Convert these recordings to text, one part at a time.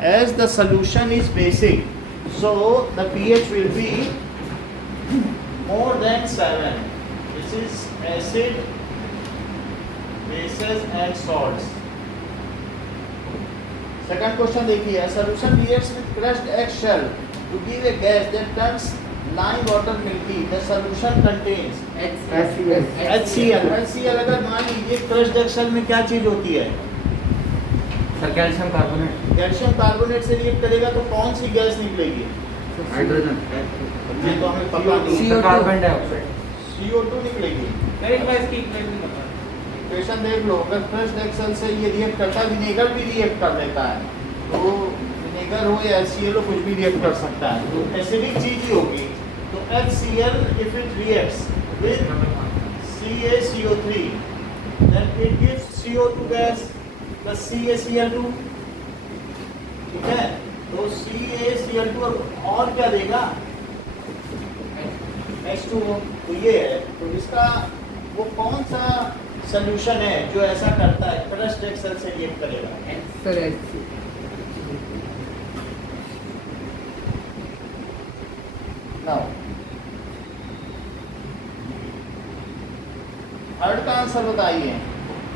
As the solution is basic, so the pH will be more than 7. This is acid, bases and salts. Second question देखिए, a solution reacts with crushed eggshell to give a gas that turns lime water milky. The solution contains HCl. HCl अगर मान लीजिए crushed eggshell में क्या चीज होती है? Calcium carbonate. Calcium carbonate से रिएक्ट करेगा तो कौन सी गैस निकलेगी? हाइड्रोजन। ये तो हमें पता नहीं है। Carbon dioxide. CO2 निकलेगी। इक्वेशन देख लो, अगर क्रश्ड एग्शेल से ये रिएक्ट करता है, विनेगर भी रिएक्ट कर लेता है, तो विनेगर हो या HCl हो कुछ भी रिएक्ट कर सकता है, तो एसिडिक चीज ही होगी। तो HCl if it reacts with CaCO3 then it gives CO2 gas plus CaCl2, ठीक है? तो CaCl2 और क्या देगा? H2O। तो ये है, तो इसका वो कौन सा सॉल्यूशन है जो ऐसा करता है, क्रश्ड एग्शेल से रिएक्ट करेगा? नाउ थर्ड का आंसर बताइए।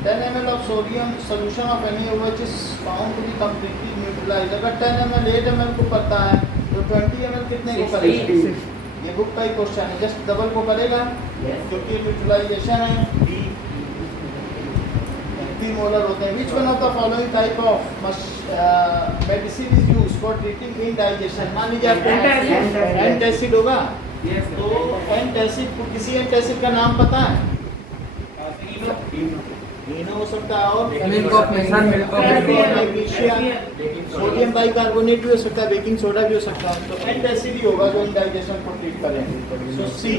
10 ml of sodium solution of any which is found to be completely neutralized। अगर 10 ml 8 ml को पता है तो 20 ml कितने को करेगा? ये बुक का ही क्वेश्चन है, जस्ट डबल को करेगा क्योंकि न्यूट्रलाइजेशन है। मोलर होते हैं। Which one of the following type of medicine is used for treating indigestion? मान लीजिए आपको एंटासिड होगा, तो एंटासिड, किसी एंटासिड का नाम पता है? इनो हो सकता है, और सोडियम बाइकार्बोनेट भी हो सकता है, बेकिंग सोडा भी हो सकता है। तो एंटासिड ही होगा जो इंडाइजेशन को ट्रीट करेंगे। सो सी।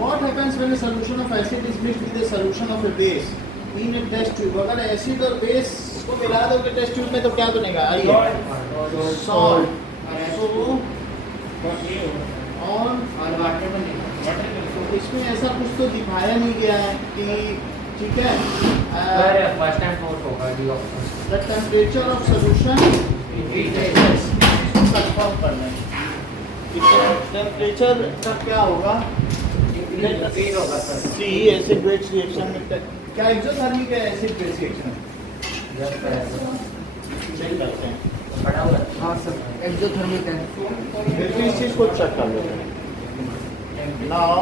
What happens when a solution of acid is mixed with a solution of a base in a test tube? अगर एसिड और बेस को मिला दोगे टेस्ट ट्यूब में तो क्या बनेगा? आइए, सॉल्ट। और वाटर बनेगा। तो इसमें ऐसा कुछ तो दिखाया नहीं गया है कि, ठीक है, फर्स्ट एंड फोर्थ होगा D option. The temperature of solution confirm करना है। टेम्परेचर का क्या होगा? सी एसिड बेस रिएक्शन में क्या एक्सोथर्मिक है एसिड बेस रिएक्शन? चेक करते हैं। पढ़ा हुआ है। हाँ सर, एक्सोथर्मिक है। फिर इस चीज को चेक कर लेते हैं। नाउ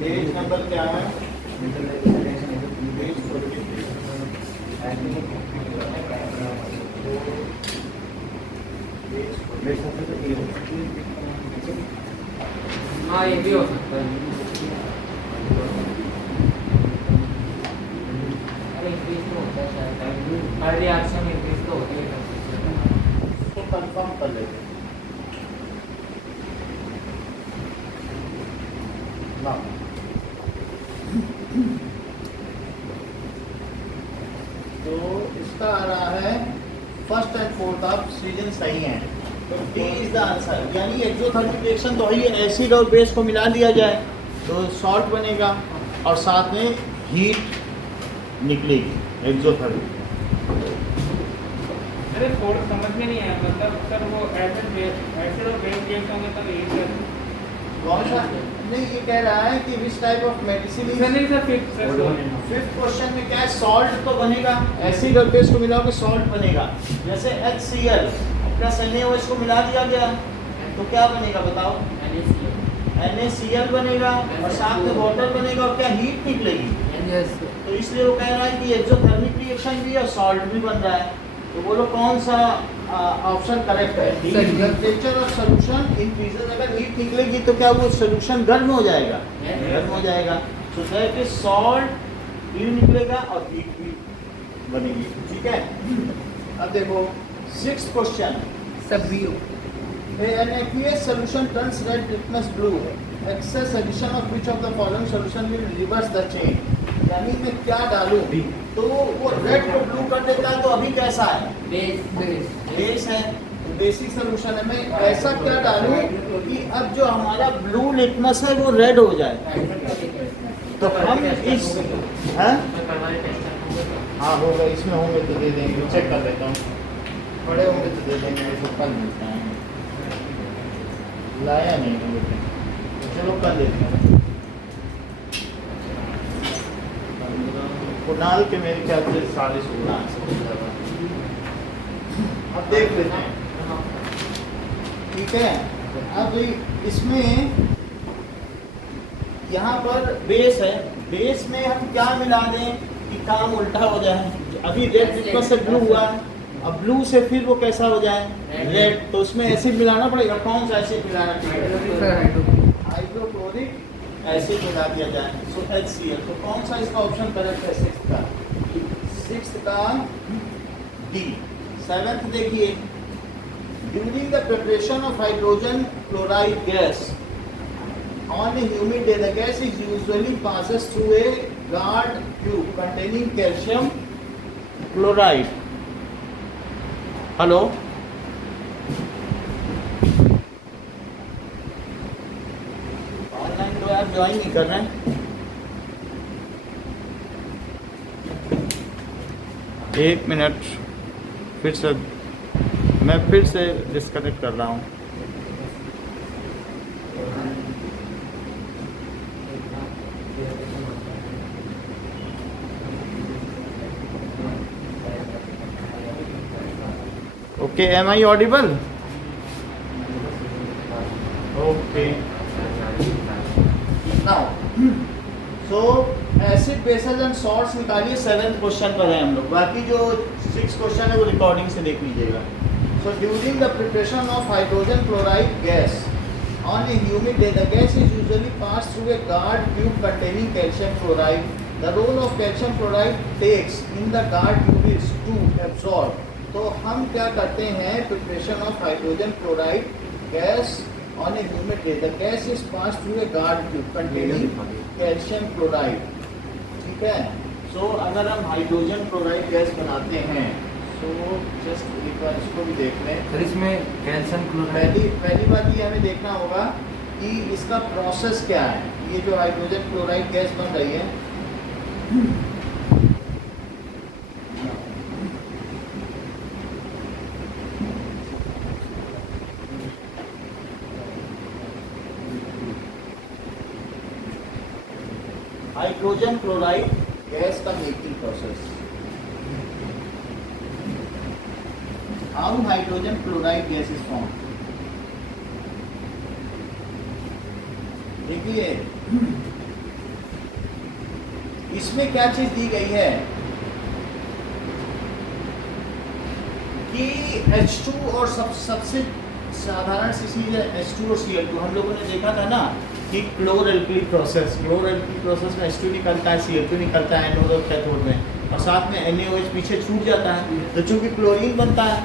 पेज नंबर क्या है? हाँ ये भी हो सकता है। अरे इंक्रीज तो होता है शायद, हर रिएक्शन इंक्रीज तो होती है। तो कंफर्म कर लेते हैं। ना तो इसका आ रहा है फर्स्ट एंड फोर्थ ऑप्शन सही है, तो डी इज द आंसर। यानी एक्सोथर्मिक रिएक्शन तो है, एसिड और बेस को मिला दिया जाए तो सॉल्ट बनेगा और साथ में हीट निकलेगी, एक्सोथर्मिक। अरे फोर्थ समझ में नहीं आया, मतलब सर वो एसिड और बेस रिएक्ट होंगे तब ये कौन सा? नहीं, ये कह रहा है कि which type of medicine is. नहीं सर, फिफ्थ क्वेश्चन में क्या है? सॉल्ट तो बनेगा, एसिड और बेस को मिलाओगे सॉल्ट बनेगा। जैसे HCl प्लस NaOH को मिला दिया गया तो क्या बनेगा बताओ? NaCl बनेगा और साथ में वाटर बनेगा और क्या हीट निकलेगी। तो इसलिए वो कह रहा है कि एक्सोथर्मिक रिएक्शन भी है, सॉल्ट भी बन रहा है। तो बोलो कौन सा ऑप्शन करेक्ट है? Temperature of solution increases. अगर हीट निकलेगी तो क्या वो सॉल्यूशन गर्म हो जाएगा? गर्म हो जाएगा। तो दैट इज सॉल्ट भी निकलेगा और हीट भी बनेगी, ठीक है। अब देखो 6th क्वेश्चन। सब भी हो। An aqueous solution turns red litmus blue. Excess addition of which of the following solution will reverse the change? यानी मैं क्या डालूं तो वो रेड को ब्लू कर देता है, तो अभी कैसा है? बेस बेस है। बेसिक सोल्यूशन है। मैं ऐसा क्या डालूं कि अब जो हमारा ब्लू लिटमस है वो रेड हो जाए। तो हम इस हाँ होगा, इसमें होंगे तो दे देंगे, चेक कर लेता हूँ। बड़े होंगे तो दे देंगे, तो कल मिलता है। लाया नहीं है बेटे, तो चलो कल देते हैं। कुनाल के मेरे ख्याल से 16.5। अब देख लेते हैं, ठीक है। अब इसमें यहाँ पर बेस है, बेस में हम क्या मिला दें कि काम उल्टा हो जाए। अभी रेड लिटमस से ब्लू हुआ, अब ब्लू से फिर वो कैसा हो जाए? रेड। तो उसमें एसिड मिलाना पड़ेगा। कौन सा एसिड मिलाना चाहिए? हाइड्रोक्लोरिक एसिड मिला दिया जाए। सो HCl। तो कौन सा इसका ऑप्शन करेक्ट है? 6th का। 6th का डी। 7th देखिए, during the preparation of hydrogen chloride gas on a humid day, the gas is usually passes through a guard tube containing calcium chloride. Hello, online तो आप join नहीं कर रहे हैं। एक मिनट, फिर से मैं फिर से डिस्कनेक्ट कर रहा हूँ। Okay, am I audible? Okay. Now, so acid, bases and salts निकालिए। 7th क्वेश्चन पर है हम लोग। बाकी जो 6 क्वेश्चन है वो रिकॉर्डिंग से देख लीजिएगा। So during the preparation of hydrogen chloride gas on a humid day, the gas is usually passed through a guard tube containing calcium chloride. The role of calcium chloride takes in the guard tube is to absorb. तो हम क्या करते हैं? Preparation of hydrogen chloride gas on A humid day, the gas is pass through a guard tube containing calcium chloride. ठीक है। सो अगर हम hydrogen chloride gas बनाते हैं, सो जस्ट एक बार इसको भी देख लें। सर इसमें कैल्शियम क्लोराइड पहली बात ये हमें देखना होगा कि इसका प्रोसेस क्या है। ये जो हाइड्रोजन क्लोराइड गैस बन रही है, हाइड्रोजन क्लोराइड गैस का making process. How hydrogen chloride gas is form. देखिए इसमें क्या चीज दी गई है कि H2 और सबसे साधारण सी चीज है H2 और Cl2। हम लोगों ने देखा था ना कि क्लोर-एल्कली प्रोसेस में H2 निकलता है, Cl2 निकलता है एनोड और कैथोड में, और साथ में NaOH पीछे छूट जाता है। तो चूंकि क्लोरीन बनता है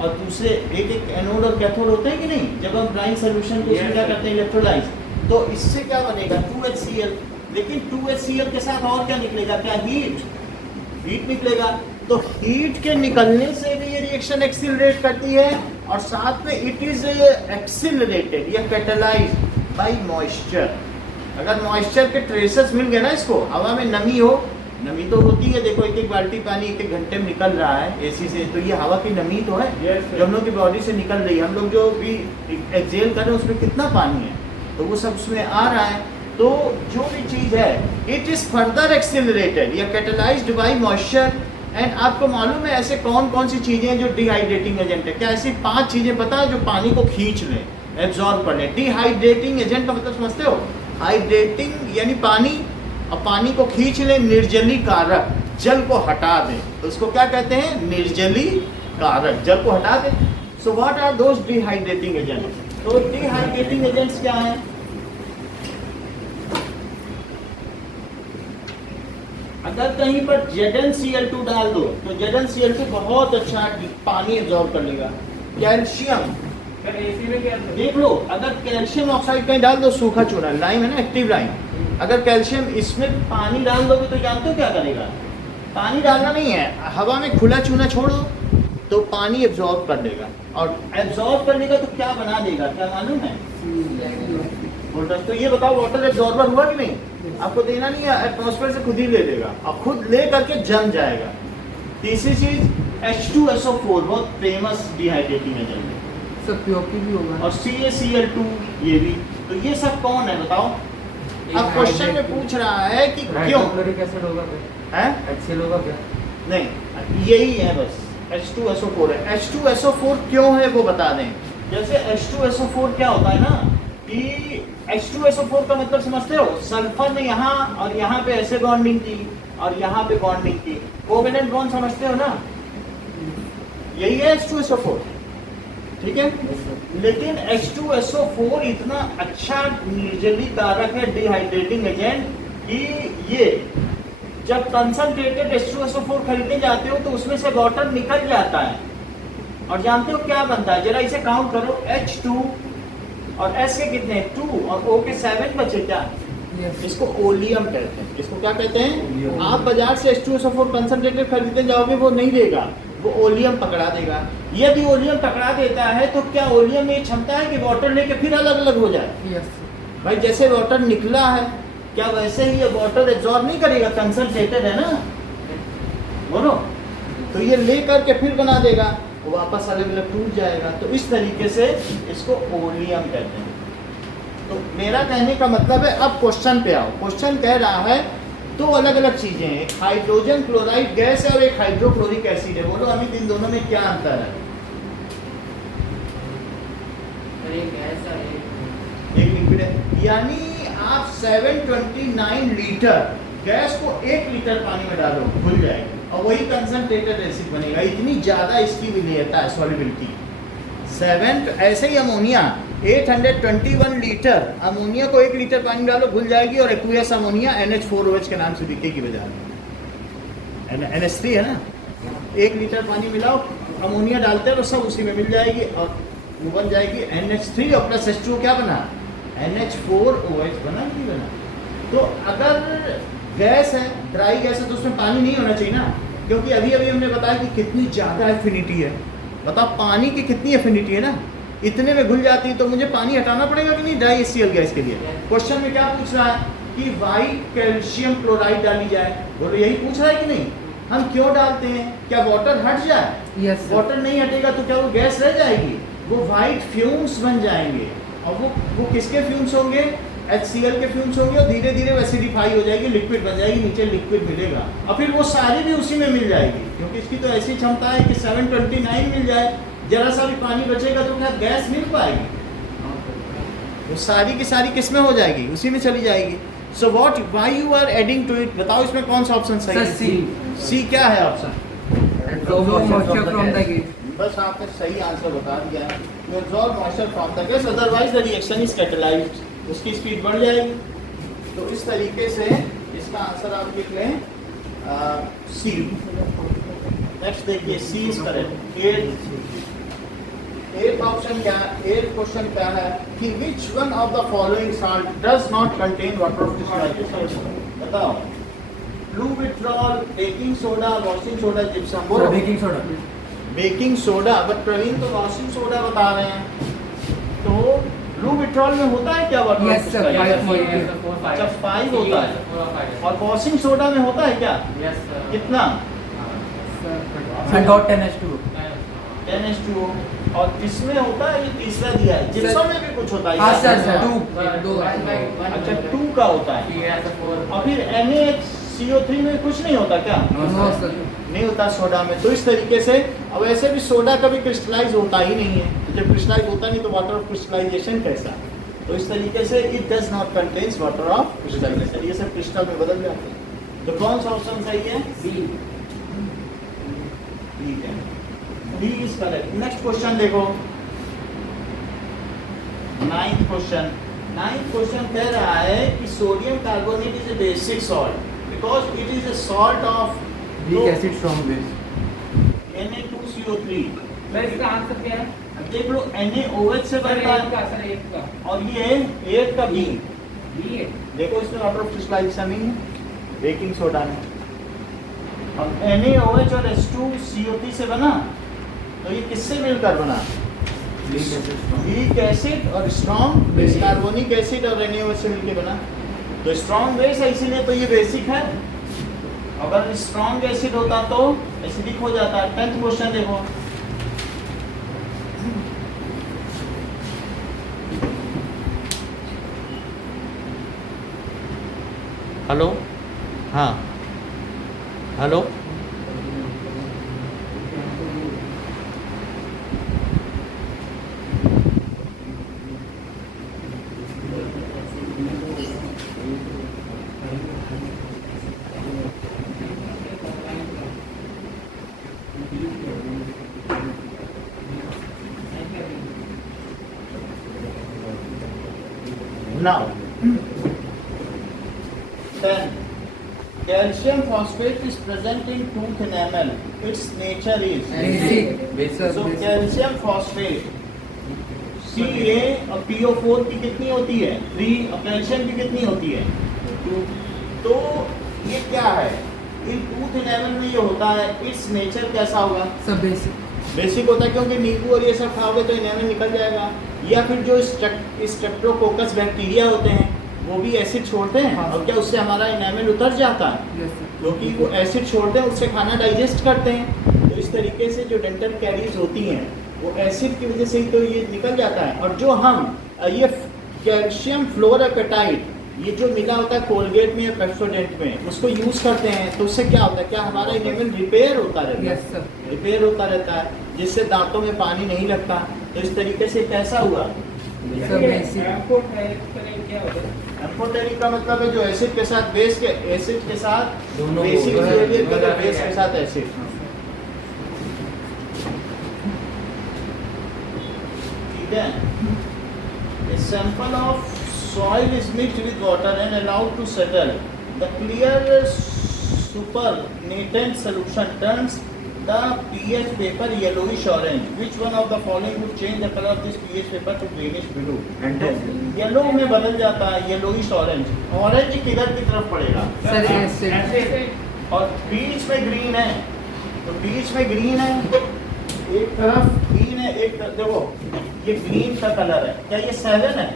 और दूसरे एक एनोड और कैथोड होते हैं कि नहीं, जब हम ब्राइन सोल्यूशन को क्या करते हैं? इलेक्ट्रोलाइज। तो इससे क्या बनेगा? 2HCl। लेकिन 2HCl के साथ और क्या निकलेगा? क्या? हीट निकलेगा। तो हीट के निकलने से भी ये रिएक्शन एक्सिलरेट करती है, और साथ में इट इज एक्सिलरेटेड या कैटलाइज्ड बाय मॉइस्चर। अगर मॉइस्चर के ट्रेसेस मिल गए ना, इसको हवा में नमी हो, नमी तो होती है, देखो एक बाल्टी पानी एक घंटे में निकल रहा है एसी से, तो ये हवा की नमी तो है। जो हम लोग की बॉडी से निकल रही है, हम लोग जो भी एक्सेल कर रहे हैं उसमें कितना पानी है, तो वो सब उसमें आ रहा है। तो जो भी चीज़ है इट इज़ फर्दर एक्सिलरेटेड या कैटलाइज्ड बाय मॉइस्चर। एंड आपको मालूम है ऐसे कौन कौन सी चीज़ें हैं जो डिहाइड्रेटिंग एजेंट है? क्या ऐसी 5 चीज़ें पता है जो पानी को खींच लें, एब्जॉर्ब कर लें? डिहाइड्रेटिंग एजेंट का मतलब समझते हो? हाइड्रेटिंग यानी पानी, और पानी को खींच लें। निर्जलीकारक, जल को हटा दें, तो उसको क्या कहते हैं? निर्जलीकारक, जल को हटा दें। So what are those dehydrating agent? तो डिहाइड्रेटिंग एजेंट्स क्या हैं? अगर कहीं पर ZnCl2 डाल दो तो ZnCl2 बहुत अच्छा पानी एब्जॉर्ब कर लेगा। कैल्शियम देख लो, अगर कैल्शियम ऑक्साइड कहीं डाल दो, सूखा चूना, लाइम है ना, एक्टिव लाइम, अगर कैल्शियम इसमें पानी डाल दोगे तो जानते हो क्या करेगा? पानी डालना नहीं है, हवा में खुला चूना छोड़ो तो पानी एब्जॉर्ब कर लेगा, और एब्जॉर्ब कर लेगा तो क्या बना देगा, क्या मालूम है? वोल्टेज। तो ये बताओ वाटर एब्जॉर्बर हुआ कि नहीं? आपको देना नहीं है, एटमॉस्फेयर से खुद ही ले लेगा और खुद ले करके जम जाएगा। तीसरी चीज H2SO4 बहुत फेमस डिहाइड्रेटिंग एजेंट सब पीओपी भी होगा और CaCl2 ये भी। तो ये सब कौन है बताओ? अब क्वेश्चन में पूछ रहा है कि क्यों हाइड्रोक्लोरिक एसिड होगा क्या? है? HCl होगा क्या? नहीं, यही है बस, H2SO4 है। H2SO4 क्यों है वो बता दें। जैसे H2SO4 क्या होता है ना कि H2SO4 का मतलब समझते हो, सल्फर ने यहाँ और यहाँ पे ऐसे बॉन्डिंग की और यहाँ पे बॉन्डिंग की, कोवेलेंट बॉन्ड समझते हो ना, यही है H2SO4, ठीक है। लेकिन H2SO4 इतना अच्छा निर्जलीकारक है, डिहाइड्रेटिंग एजेंट, कि ये जब कंसंट्रेटेड H2SO4 खरीदने जाते हो तो उसमें से वाटर निकल जाता है, और जानते हो क्या बनता है? जरा इसे काउंट करो, H2 और S के कितने 2 और O के 7 बचे क्या? इसको ओलियम कहते हैं। इसको क्या कहते हैं? आप बाजार से H2SO4 कंसंट्रेटेड खरीदने जाओगे वो नहीं देगा, वो ओलियम पकड़ा देगा। यदि ओलियम पकड़ा देता है तो क्या ओलियम में क्षमता है कि वाटर लेके फिर अलग अलग हो जाए? भाई जैसे वाटर निकला है, क्या वैसे ही ये वाटर एब्जॉर्ब नहीं करेगा? कंसंट्रेटेड है ना, बोलो। तो ये ले करके फिर बना देगा, वो वापस अलग अलग टूट जाएगा। तो इस तरीके से इसको ओलियम कहते हैं। तो मेरा कहने का मतलब है, अब क्वेश्चन पे आओ। क्वेश्चन कह रहा है दो अलग अलग चीजें हैं, एक हाइड्रोजन क्लोराइड गैस है और एक हाइड्रोक्लोरिक एसिड है। बोलो अमित, इन दोनों में क्या अंतर है? एक लिक्विड है, यानी आप 729 लीटर गैस को 1 लीटर पानी में डालो, घुल जाएगी और वही कंसंट्रेटेड एसिड बनेगा। इतनी ज्यादा इसकी विलेयता है, सॉल्युबिलिटी। 7 ऐसे ही अमोनिया 821 लीटर अमोनिया को 1 लीटर पानी डालो, घुल जाएगी, और एक्वियस अमोनिया NH4OH के नाम से बिकेगी बाजार में। NH3 है ना, 1 लीटर पानी मिलाओ, अमोनिया डालते हैं तो सब उसी में मिल जाएगी और वो बन जाएगी NH3 और प्लस H2 क्या बना? NH4OH बना, नहीं बना? तो अगर गैस है, ड्राई गैस है, तो उसमें पानी नहीं होना चाहिए ना, क्योंकि अभी अभी हमने बताया कि कितनी ज़्यादा एफिनिटी है। बताओ पानी की कितनी एफिनिटी है ना, इतने में घुल जाती है, तो मुझे पानी हटाना पड़ेगा कि नहीं ड्राई HCl गैस के लिए? क्वेश्चन में क्या पूछ रहा है कि व्हाइट कैल्शियम क्लोराइड डाली जाए। बोलो यही पूछ रहा है कि नहीं? हम क्यों डालते हैं? क्या वाटर हट जाए? Yes, sir. वाटर नहीं हटेगा तो क्या वो गैस रह जाएगी? वो व्हाइट फ्यूम्स बन जाएंगे, और वो किसके फ्यूम्स होंगे? HCl के फ्यूम्स होंगे, और धीरे धीरे वो एसिडिफाई हो जाएगी, लिक्विड बन जाएगी, नीचे लिक्विड मिलेगा, और फिर वो सारी भी उसी में मिल जाएगी, क्योंकि इसकी तो ऐसी क्षमता है कि 729 मिल जाए, जरा सा भी पानी बचेगा तो क्या गैस मिल पाएगी? वो सारी की सारी किस में हो जाएगी? उसी में चली जाएगी। So what why you are adding to it? बताओ इसमें कौन सा ऑप्शन सही है? सी क्या है ऑप्शन? बस आपने सही आंसर बता दिया है, to absorb moisture from the gas, otherwise the reaction is catalysed, उसकी स्पीड बढ़ जाएगी। तो इस तरीके से इसका आंसर आप लिख लें सी। नेक्स्ट देखिए, C is correct. Eight option क्या है? एट क्वेश्चन क्या है कि which one of the following salt does not contain water of crystallisation? बताओ। Blue vitriol, baking soda, washing soda, gypsum. बोलो baking soda. Baking soda, but Praveen तो washing soda बता रहे हैं। तो ब्लू विट्रॉल में होता है क्या वाटर? Yes, sir, 5 होता है। और वॉशिंग सोडा में होता है क्या? कितना? 10H2O। और इसमें होता है, ये तीसरा दिया है, जिप्सम में भी कुछ होता है। अच्छा 2 का होता है। और फिर NaCO3 में कुछ नहीं होता क्या? नहीं होता सोडा में। तो इस तरीके से, अब ऐसे भी सोडा कभी क्रिस्टलाइज होता ही नहीं है, तो जब क्रिस्टलाइज होता नहीं तो वाटर ऑफ क्रिस्टलाइजेशन कैसा? तो इस तरीके से it does not contains water of crystallisation, ये सब क्रिस्टल में बदल जाते हैं। तो कौन सा ऑप्शन सही है? सी। ठीक है, B is correct. Next question देखो, 9th क्वेश्चन। 9th क्वेश्चन कह रहा है कि sodium carbonate is a basic salt because it is a salt of weak acid from base Na2CO3। Sir इसका आंसर क्या है? अब देख लो, NaOH से बनता है, सर एक का और ये 8 का B। बी है। देखो इसमें वाटर ऑफ क्रिस्टलाइजेशन नहीं है, बेकिंग सोडा में। अब NaOH और H2CO3 से बना, तो ये किससे मिलकर बना? वीक एसिड और स्ट्रॉन्ग बेस, कार्बोनिक एसिड और NaOH से मिलकर बना। तो स्ट्रॉन्ग बेस है, इसीलिए तो ये बेसिक है। अगर स्ट्रॉन्ग एसिड होता तो एसिडिक हो जाता। 10th क्वेश्चन देखो। हेलो, हाँ hello, now 10. Calcium phosphate is present in tooth enamel. Its nature is so calcium phosphate Ca और PO4 की कितनी होती है? 3 और कैल्शियम की कितनी होती है? 2। तो ये क्या है? इन टूथ एनामल में ये होता है। इट्स नेचर कैसा होगा? सब बेसिक बेसिक होता है, क्योंकि नींबू और ये सब खाओगे तो एनामल निकल जाएगा। या फिर जो स्ट्रेप्टोकोकस बैक्टीरिया होते हैं वो भी एसिड छोड़ते हैं, और क्या उससे हमारा एनामल उतर जाता है? क्योंकि वो एसिड छोड़ते हैं, उससे खाना डाइजेस्ट करते हैं। तो इस तरीके से जो डेंटल कैरीज होती हैं वो एसिड की वजह से ही तो ये निकल जाता है। और जो हम ये कैल्शियम फ्लोरापेटाइट ये जो मिला होता है कोलगेट में या पेप्सोडेंट में, उसको यूज़ करते हैं, तो उससे क्या होता है? क्या हमारा एनामल रिपेयर होता रहता है? रिपेयर होता रहता है, जिससे दांतों में पानी नहीं लगता। तो इस तरीके से कैसा हुआ? एम्फोटेरिक का मतलब है जो एसिड के साथ बेस के, एसिड के साथ दोनों बेसिक को, बिहेवियर करे, बेस के साथ एसिड। ठीक है। A sample of soil is mixed with water and allowed to settle. The clear supernatant solution turns the pH paper yellowish orange. Which one of the following would change the color of this pH paper to greenish blue? Yellow में बदल जाता है, yellowish orange. Orange किधर की तरफ पड़ेगा? और बीच में ग्रीन है, तो बीच में ग्रीन है, एक तरफ ग्रीन है, एक तरफ देखो ये ग्रीन का कलर है। क्या ये 7 है?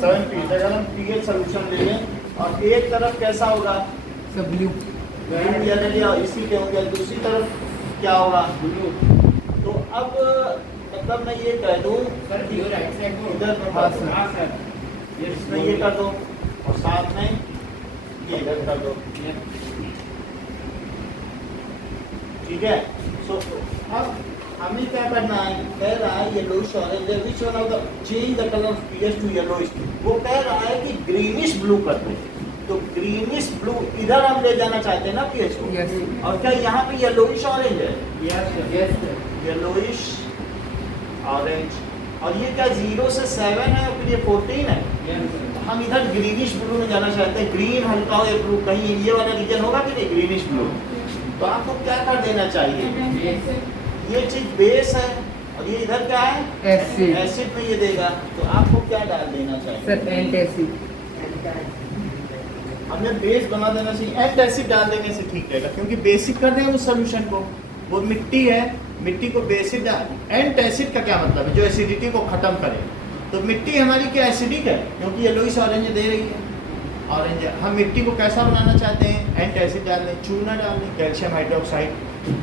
7 पीएच। अगर हम पीएच सोल्यूशन ले लें और एक तरफ कैसा होगा? सब ब्लू, या इसी के होंगे, दूसरी तरफ क्या होगा? ब्लू। तो अब मतलब मैं ये कह दूं इधर इसमें ये कर दो और साथ में ये इधर कर दो। ठीक है। सो अब हमें क्या करना है? कह रहा है yellowish orange, which one of the change the colour of pH to yellowish. वो कह रहा है कि ग्रीनिश ब्लू कर दो। तो ग्रीनिश ब्लू इधर हम ले जाना चाहते हैं ना पीएच को। और क्या यहाँ पे येलोइश ऑरेंज है? Yellowish orange. और ये क्या 0 से 7 है और फिर ये 14 है। हम इधर ग्रीनिश ब्लू में जाना चाहते हैं। ग्रीन हल्का हो या ब्लू, कहीं ये वाला रीजन होगा कि नहीं ग्रीनिश ब्लू। तो आपको क्या कर देना चाहिए? ये चीज बेस है और ये इधर क्या है? एसिड। एसिड में ये देगा, तो आपको क्या डाल देना चाहिए? Sir antacid. हमने बेस बना देना चाहिए। एंटासिड डाल देने से ठीक रहेगा, क्योंकि बेसिक कर दें उस सोल्यूशन को। वो मिट्टी है, मिट्टी को बेसिक डाल। एंटासिड का क्या मतलब है? जो एसिडिटी को खत्म करे। तो मिट्टी हमारी क्या एसिडिक है? क्योंकि येलोइश ऑरेंज दे रही है, ऑरेंज। हम मिट्टी को कैसा बनाना चाहते हैं? एंटासिड डाल दें, चूना डाल दें, कैल्शियम हाइड्रोक्साइड।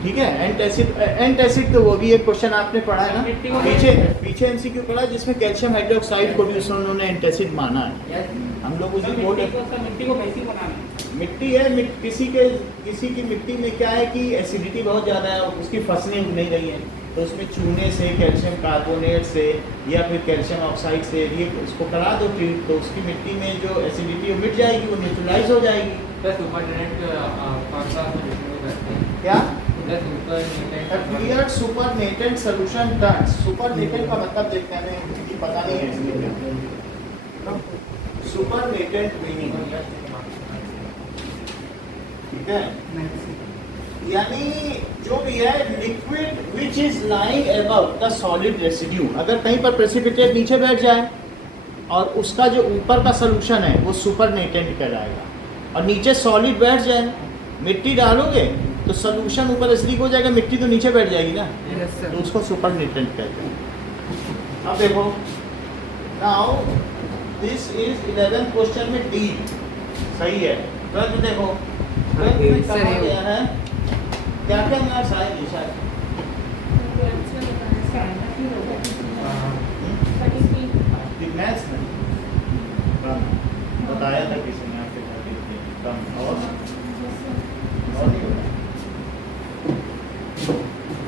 ठीक है। एंटासिड तो वो भी एक क्वेश्चन आपने पढ़ा है ना, पीछे एमसीक्यू पढ़ा, जिसमें कैल्शियम हाइड्रोक्साइड को भी उन्होंने एंटासिड माना है। हम लोग उसी बोर्ड मिट्टी को बेसिक बनाना। मिट्टी है, किसी की मिट्टी में क्या है कि एसिडिटी बहुत ज़्यादा है, उसकी फसलें उग नहीं रही हैं, तो उसमें चूने से, कैल्शियम कार्बोनेट से या फिर कैल्शियम ऑक्साइड से ये उसको करा दो ट्रीट, तो उसकी मिट्टी में जो एसिडिटी मिट जाएगी, वो न्यूट्रलाइज हो जाएगी। क्या? Clear supernatant solution turns. Supernatant का मतलब देखते हैं, हमें पता नहीं है इसमें। सुपरनेटेंट मीनिंग, ठीक है, यानी जो भी है liquid which is lying above the solid residue. अगर कहीं पर प्रेसिपिटेट नीचे बैठ जाए और उसका जो ऊपर का सोल्यूशन है वो सुपरनेटेंट कहलाएगा, और नीचे सॉलिड बैठ जाए, मिट्टी डालोगे तो सोल्यूशन ऊपर एसिडिक हो जाएगा, मिट्टी तो नीचे बैठ जाएगी ना, यस तो उसको सुपर न्यूट्रेंट कहते हैं। अब देखो now this is 11th question में डी सही है। 12th में देखो 12th में कहा सही हो। गया है क्या क्या मैथ्स आएगी शायद मैथ्स में कम बताया था किसी ने आपके घर कम और नहीं बताया।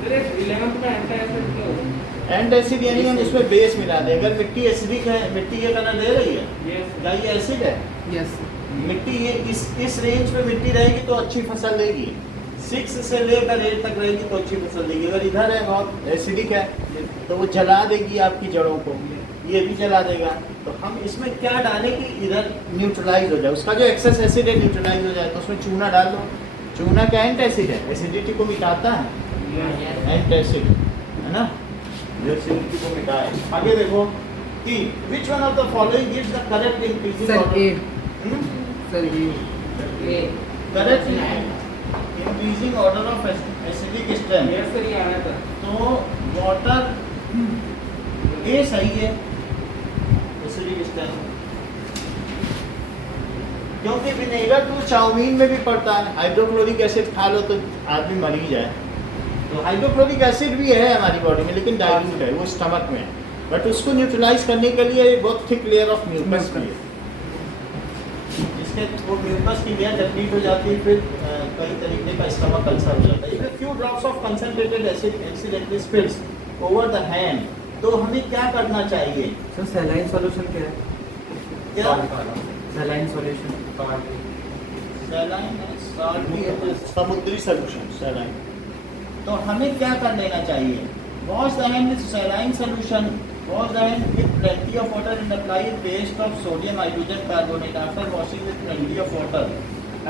सर 11th में एंटी एसिड क्या होता है? एंड एसिड यानी हम इसमें बेस मिला दें। अगर मिट्टी एसिडिक है, मिट्टी ये कलर दे रही है, यस क्या ये एसिड है? यस मिट्टी ये इस रेंज पे मिट्टी रहेगी तो अच्छी फसल देगी, 6 से लेकर 8 तक रहेगी तो अच्छी फसल देगी। अगर इधर है बहुत एसिडिक है तो वो जला देगी आपकी जड़ों को, ये भी जला देगा। तो हम इसमें क्या डालें कि इधर न्यूट्रलाइज हो जाए, उसका जो एक्सेस एसिड है न्यूट्रलाइज हो जाए। तो उसमें चूना डाल दो। चूना क्या एंट एसिड है, एसिडिटी को मिटाता है, एंट एसिड है ना, जो एसिडिटी को मिटाए। आगे देखो कि which one of the following gives the correct increasing sir A sir A correct increasing order of acidic strength. Yes sir ये आया था। तो वाटर ये सही है एसिडिक स्ट्रेंथ, क्योंकि विनेगर तो चाउमीन में भी पड़ता है। हाइड्रोक्लोरिक एसिड खा लो तो आदमी मर ही जाए। तो हाइड्रोक्लोरिक एसिड भी है हमारी बॉडी में, लेकिन डाइल्यूट है, वो स्टमक में है। बट उसको न्यूट्रलाइज करने के लिए एक बहुत थिक लेयर ऑफ म्यूकस की है, जिसके वो म्यूकस की लेयर डिप्लीट हो जाती है, फिर कई तरीके का स्टमक अल्सर हो जाता है। If few drops of concentrated acid accidentally spills over the hand, तो हमें क्या करना चाहिए? सर सैलाइन सॉल्यूशन क्या है? क्या सैलाइन सॉल्यूशन सैलाइन समुद्री सोल्यूशन सैलाइन। तो हमें क्या कर लेना चाहिए? Wash the hand with saline solution, wash the hand with plenty of water and apply paste of sodium hydrogen carbonate. After washing with plenty of water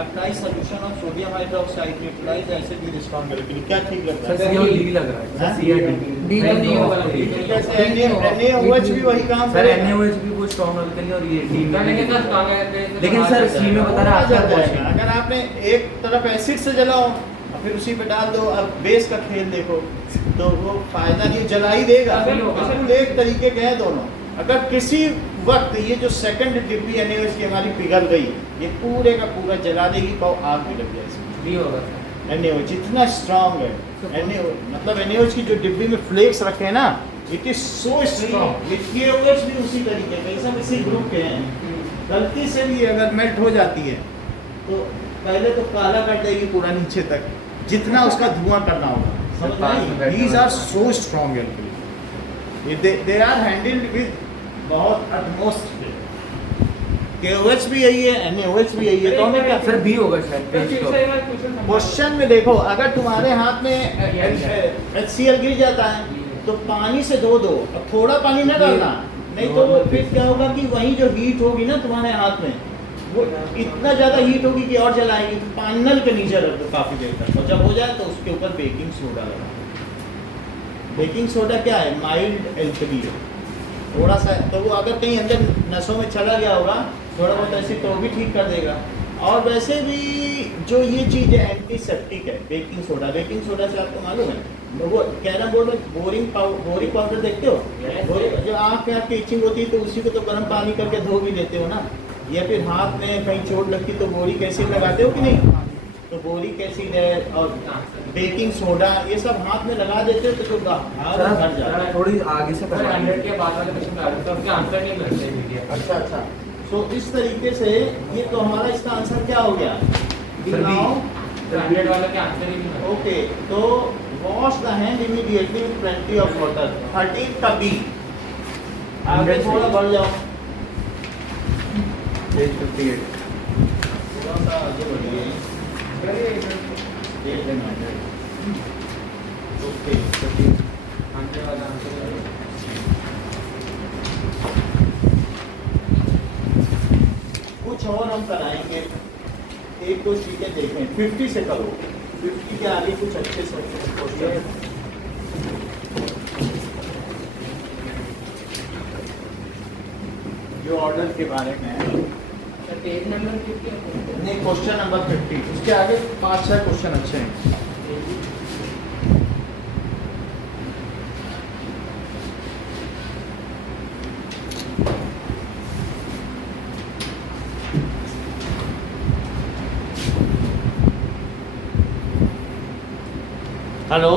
apply solution of sodium hydroxide, neutralise acid with strong alkali. क्या ठीक लगता है? Sir सी और D लग रहा है। हाँ? सी और डी डी तो नहीं होगा। कैसे NaOH भी वही काम सर करेगा? NaOH भी वो स्ट्रॉन्ग अल्कली और ये डी लेकिन सर स्ट्रॉन्ग है। लेकिन सर सी में बता रहा है आ आफ्टर जाएगा। वॉशिंग। अगर आपने एक तरफ एसिड से जलाओ और फिर उसी पे डाल दो, अब बेस का खेल देखो, तो वो फायदा नहीं, जला ही देगा। बिल्कुल एक तरीके के हैं दोनों। अगर किसी वक्त ये जो सेकंड डिब्बी NaOH की हमारी पिघल गई, ये पूरे का पूरा जला देगी, तो आग भी लग जाएगी। डी होगा सर। NaOH इतना स्ट्रांग है, NaOH मतलब NaOH की जो डिब्बी में फ्लेक्स रखे हैं ना, it is so strong. KOH भी उसी तरीके के, सब इसी ग्रुप के हैं। गलती से भी अगर मेल्ट हो जाती है तो पहले तो काला कर देगी पूरा नीचे तक, जितना उसका धुआं करना होगा। समझ आई? These are so strong alkali. They are handled with बहुत utmost care. KOH भी यही है, NaOH भी यही है। तो हमें क्या सर बी होगा शायद। क्वेश्चन में देखो, अगर तुम्हारे हाथ में HCl गिर जाता है तो पानी से धो दो, अब थोड़ा पानी ना डालना, नहीं तो वो फिर क्या होगा कि वही जो हीट होगी ना तुम्हारे हाथ में, वो इतना ज़्यादा हीट होगी कि और जलाएगी। तो पानी नल के नीचे रख दो काफ़ी देर तक, और जब हो जाए तो उसके ऊपर बेकिंग सोडा लगा। बेकिंग सोडा क्या है? माइल्ड एल्कली है थोड़ा सा। तो वो अगर कहीं अंदर नसों में चला गया होगा थोड़ा बहुत ऐसे, तो भी ठीक कर देगा। और वैसे भी जो ये चीज़ है एंटीसेप्टिक है बेकिंग सोडा। बेकिंग सोडा से आपको मालूम है, वो कैरम बोर्ड में बोरिंग पाउडर देखते हो? जो आँख पे आपकी इचिंग होती है तो उसी को तो गर्म पानी करके धो भी लेते हो ना, या फिर हाथ में कहीं चोट लगती तो बोरिक एसिड लगाते हो कि नहीं? तो बोरिक एसिड है और बेकिंग सोडा, ये सब हाथ में लगा देते हो तो जो घाव भर जाता है। थोड़ी आगे से सर 100 के बाद वाले क्वेश्चन आ रहे हैं तो आपके आंसर नहीं मिलते वीडियो। अच्छा अच्छा, तो इस तरीके से ये तो हमारा इसका आंसर क्या हो गया? Sir, B। 100 वाले के आंसर ही नहीं मिलते। ओके, तो wash the hand immediately with plenty of water. 13 का बी। आगे थोड़ा बढ़ जाओ, 858। थोड़ा सा आगे बढ़िए। ओके, 100 वाला आंसर कुछ और हम कराएंगे, एक दो चीजें देखें। 50 से करो, 50 के आगे कुछ अच्छे से क्वेश्चन। जो ऑर्डर के बारे में है, पेज नंबर 50 नहीं, क्वेश्चन नंबर 50, उसके आगे 5-6 क्वेश्चन अच्छे हैं। हेलो,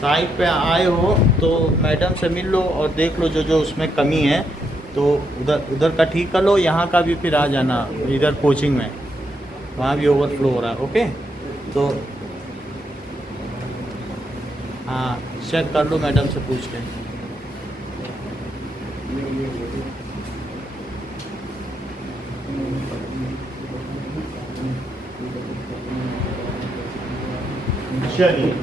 साइट पे आए हो तो मैडम से मिल लो और देख लो जो जो उसमें कमी है, तो उधर का ठीक कर लो। यहाँ का भी फिर आ जाना इधर कोचिंग में, वहाँ भी ओवरफ्लो हो रहा है। ओके, तो हाँ चेक कर लो मैडम से पूछ के। चलिए,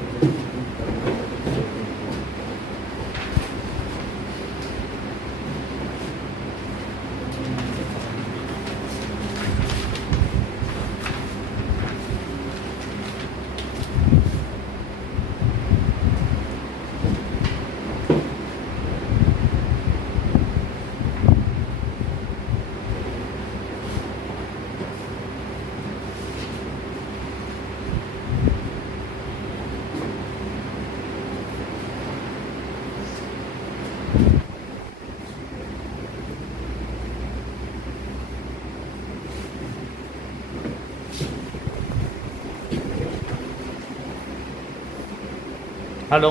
हेलो,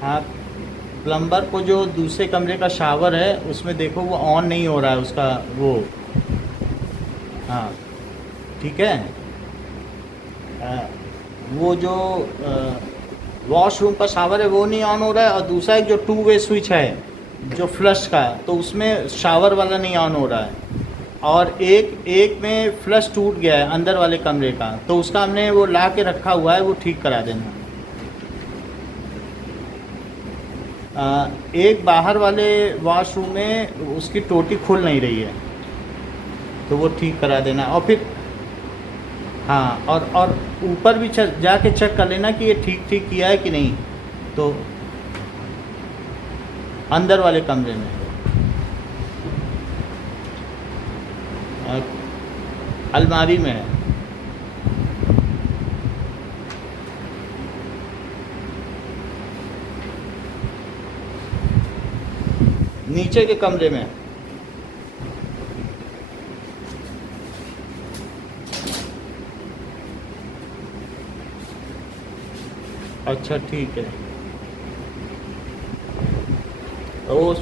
हाँ प्लम्बर को जो दूसरे कमरे का शावर है उसमें देखो वो ऑन नहीं हो रहा है उसका वो, हाँ ठीक है। वो जो वॉशरूम का शावर है वो नहीं ऑन हो रहा है, और दूसरा एक जो 2 वे स्विच है जो फ्लश का, तो उसमें शावर वाला नहीं ऑन हो रहा है, और एक में फ्लश टूट गया है अंदर वाले कमरे का, तो उसका हमने वो ला के रखा हुआ है, वो ठीक करा देना। एक बाहर वाले वॉशरूम में उसकी टोटी खुल नहीं रही है, तो वो ठीक करा देना। और फिर हाँ, और ऊपर भी जाके चेक कर लेना कि ये ठीक किया है कि नहीं, तो अंदर वाले कमरे में अलमारी में है। नीचे के कमरे में। अच्छा ठीक है, वो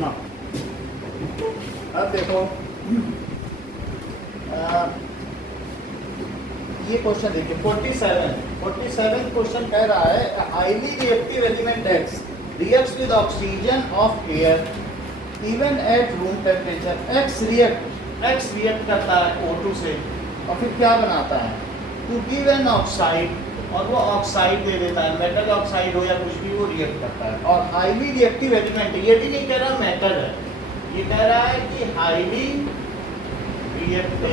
ना, अब देखो ये क्वेश्चन देखिए 47 क्वेश्चन कह रहा है highly reactive element X reacts with oxygen of air even at room temperature। X react करता है O2 से, और फिर क्या बनाता है, टू गिव एन ऑक्साइड, और वो ऑक्साइड दे देता है, मेटल ऑक्साइड हो या कुछ भी, वो रिएक्ट करता है। और हाईली रिएक्टिव एलिमेंट, ये भी नहीं कह रहा मेटल है, ये कह रहा है कि हाईली रिएक्टिव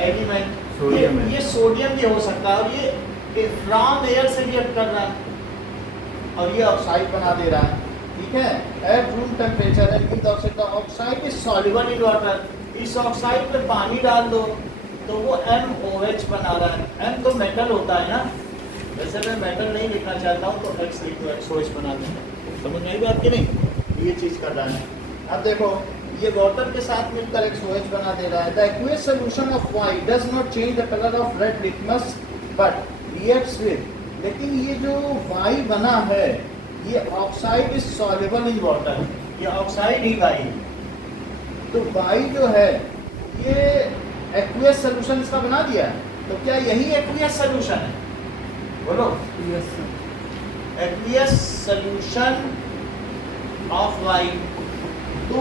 एलिमेंट, ये सोडियम भी हो सकता है, और ये फ्रॉम एयर से रिएक्ट कर रहा है और ये ऑक्साइड बना दे रहा है, ठीक है। At room temperature and the oxide is soluble in water, इस ऑक्साइड पे पानी डाल दो तो वो MOH बना रहा है। M तो मेटल होता है ना, वैसे मैं मेटल नहीं लिखना चाहता हूँ तो X लिख दो, XOH बना देना, समझ में आई बात कि नहीं, ये चीज़ कर रहा है। अब देखो ये वाटर के साथ मिलकर XOH बना दे रहा है। The aqueous solution of why does not change the colour of red litmus but reacts with, लेकिन ये जो वाई बना है ये oxide is soluble in water, ये ऑक्साइड ही वाई, तो वाई जो है ये एक्वियस सॉल्यूशन इसका बना दिया, तो क्या यही एक्वियस सॉल्यूशन है, बोलो। एक्वियस सॉल्यूशन ऑफ वाई, तो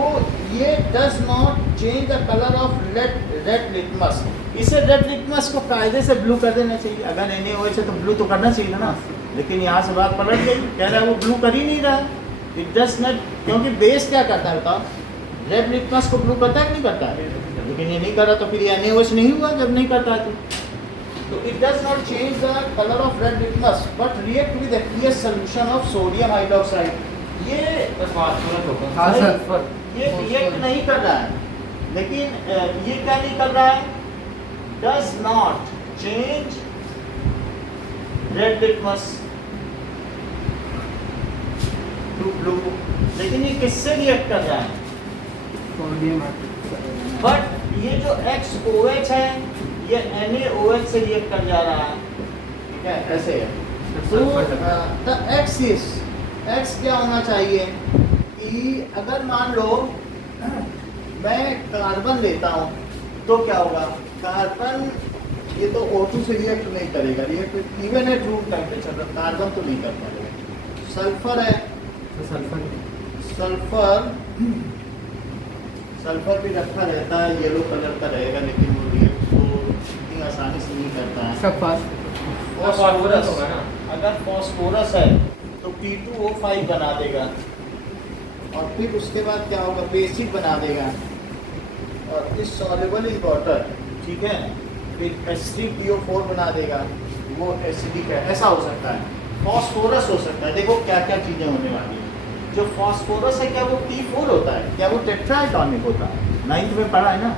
ये does not change the colour of red litmus. इसे रेड लिटमस को कायदे से ब्लू कर देना चाहिए। अगर NaOH है तो ब्लू तो करना चाहिए था ना, लेकिन यहाँ से बात पलट गई, कह रहा है वो ब्लू कर ही नहीं रहा है। इट डज नॉट, क्योंकि बेस क्या करता है बताओ, रेड लिटमस को ब्लू करता है कि नहीं करता है, लेकिन ये नहीं कर रहा तो फिर ये NaOH नहीं हुआ जब नहीं करता है तो it does not change the colour of red litmus but react with aqueous solution of sodium hydroxide. ये हाँ सल्फर। ये रिएक्ट नहीं कर रहा है, लेकिन ये क्या नहीं कर रहा है, does not change red litmus to blue, लेकिन ये किससे रिएक्ट कर रहा है, बट ये जो XOH है ये NaOH से रिएक्ट कर जा रहा है, ठीक है, ऐसे है। तो द X क्या होना चाहिए कि अगर मान लो मैं कार्बन लेता हूँ तो क्या होगा, कार्बन ये तो O2 से रिएक्ट नहीं करेगा, react even at room temperature पर कार्बन तो नहीं कर पाएगा। सल्फर है, सल्फर भी रखा रहता है, येलो कलर का रहेगा, लेकिन वो रिएक्ट को इतनी आसानी से नहीं करता है। फॉस्फोरस होगा ना, अगर फॉस्फोरस है तो P2O5 बना देगा और फिर उसके बाद क्या होगा, बेसिक बना देगा और इस सॉल्युबल इन वाटर, ठीक है, फिर H3PO4 बना देगा, वो एसिडिक है। ऐसा हो सकता है, फॉस्फोरस हो सकता है। देखो क्या क्या चीज़ें होने वाली हैं। जो फॉस्फोरस है क्या वो P4 होता है, क्या वो टेट्रा एटॉमिक होता है, 9th में पढ़ा है ना।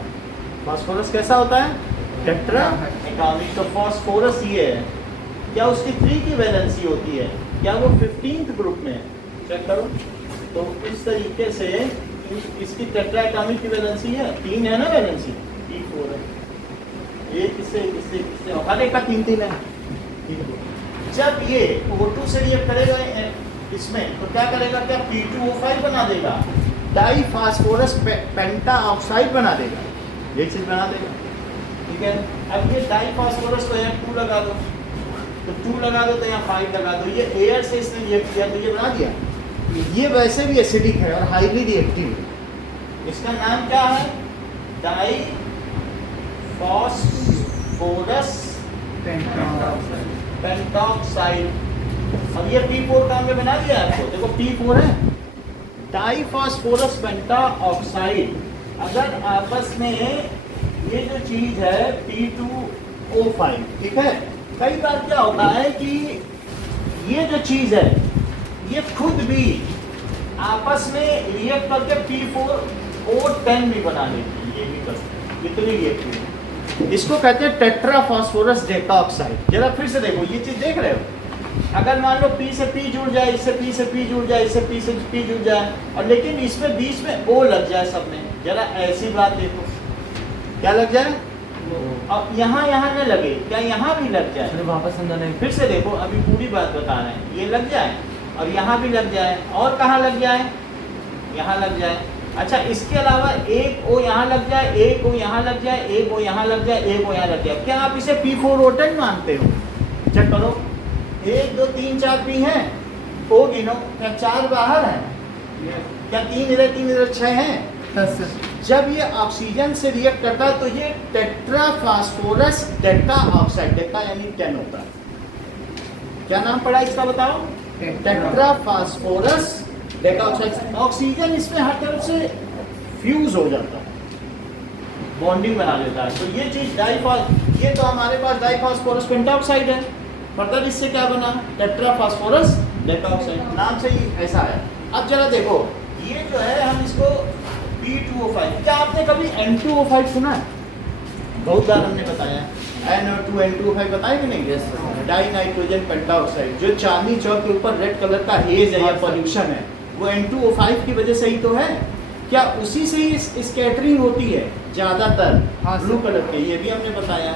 फॉस्फोरस कैसा होता है, टेट्रा एटॉमिक। तो फॉस्फोरस ये है, क्या उसकी 3 की वैलेंसी होती है, क्या वो 15th ग्रुप में है, चेक करो। तो इस तरीके से इसकी टेट्रा एटॉमिक की वैलेंसी है 3 है ना, वैलेंसी P4 है, ये किससे हर एक का 3 है। जब ये O2 से रिएक्ट करेगा इसमें तो क्या करेगा, क्या P2O5 बना देगा, डाई फास्फोरस पेंटा ऑक्साइड बना देगा, ये चीज बना देगा, ठीक है। अब ये डाई फास्फोरस तो यहाँ 2 लगा दो, तो 2 लगा दो तो यहाँ 5 लगा दो, ये एयर से इसने रिएक्ट किया तो ये बना दिया। ये वैसे भी एसिडिक है और हाईली रिएक्टिव है, इसका नाम क्या है, डाई फास्फोरस पेंटॉक्साइड। अब ये P4 का हमने बना दिया आपको, देखो P4 है, डाई फास्फोरस पेंटा ऑक्साइड। अगर आपस में ये जो चीज है P2O5, ठीक है, कई बार क्या होता है कि ये जो चीज है ये खुद भी आपस में रिएक्ट करके P4O10 भी बना लेती है, ये भी कर सकते हैं, इतनी रिएक्टिव है। इसको कहते हैं टेट्रा फास्फोरस डेकाऑक्साइड। जरा फिर से देखो, ये चीज देख रहे हो, अगर मान लो P से P जुड़ जाए, इससे P से P जुड़ जाए, इससे P से P जुड़ जाए, और लेकिन इसमें बीच में O लग जाए सब में, जरा ऐसी बात देखो, क्या लग जाए, अब यहाँ न लगे, क्या यहाँ भी लग जाए, वापस अंदर नहीं। फिर से देखो, अभी पूरी बात बता रहे हैं, ये लग जाए और यहाँ भी लग जाए, और कहाँ लग जाए, यहाँ लग जाए। अच्छा, इसके अलावा एक O यहाँ लग जाए, एक O यहाँ लग जाए, एक O यहाँ लग जाए, एक O यहाँ लग जाए, क्या आप इसे P4O10 मानते हो? चेक करो, 1 2 3 4 P हैं, O गिनो, क्या 4 बाहर हैं, क्या 3 इधर 3 इधर 6 हैं। जब ये ऑक्सीजन से रिएक्ट करता है तो ये tetra phosphorus Deka oxide, Deka यानी 10 होता है। क्या नाम पड़ा इसका बताओ, tetra phosphorus Deka oxide. Oxygen इसमें हर तरफ से फ्यूज हो जाता है, बॉन्डिंग बना लेता है। तो ये चीज ये तो हमारे पास डाईफॉस्फोरस पेंटॉक्साइड है, फर्दर इससे क्या बना, टेट्रा फास्फोरस डेका ऑक्साइड, नाम से ही ऐसा है। अब जरा देखो, ये जो है हम इसको P2O5, क्या आपने कभी N2O5 सुना है? बहुत बार हमने बताया NO2 N2O5 बताया कि नहीं? Yes, sir. Die nitrogen pentoxide, जो चांदनी चौक के ऊपर रेड कलर का हेज है या पॉल्यूशन है, वो N2O5 की वजह से ही तो है। क्या उसी से ही स्कैटरिंग होती है ज़्यादातर? ब्लू कलर के, ये भी हमने बताया,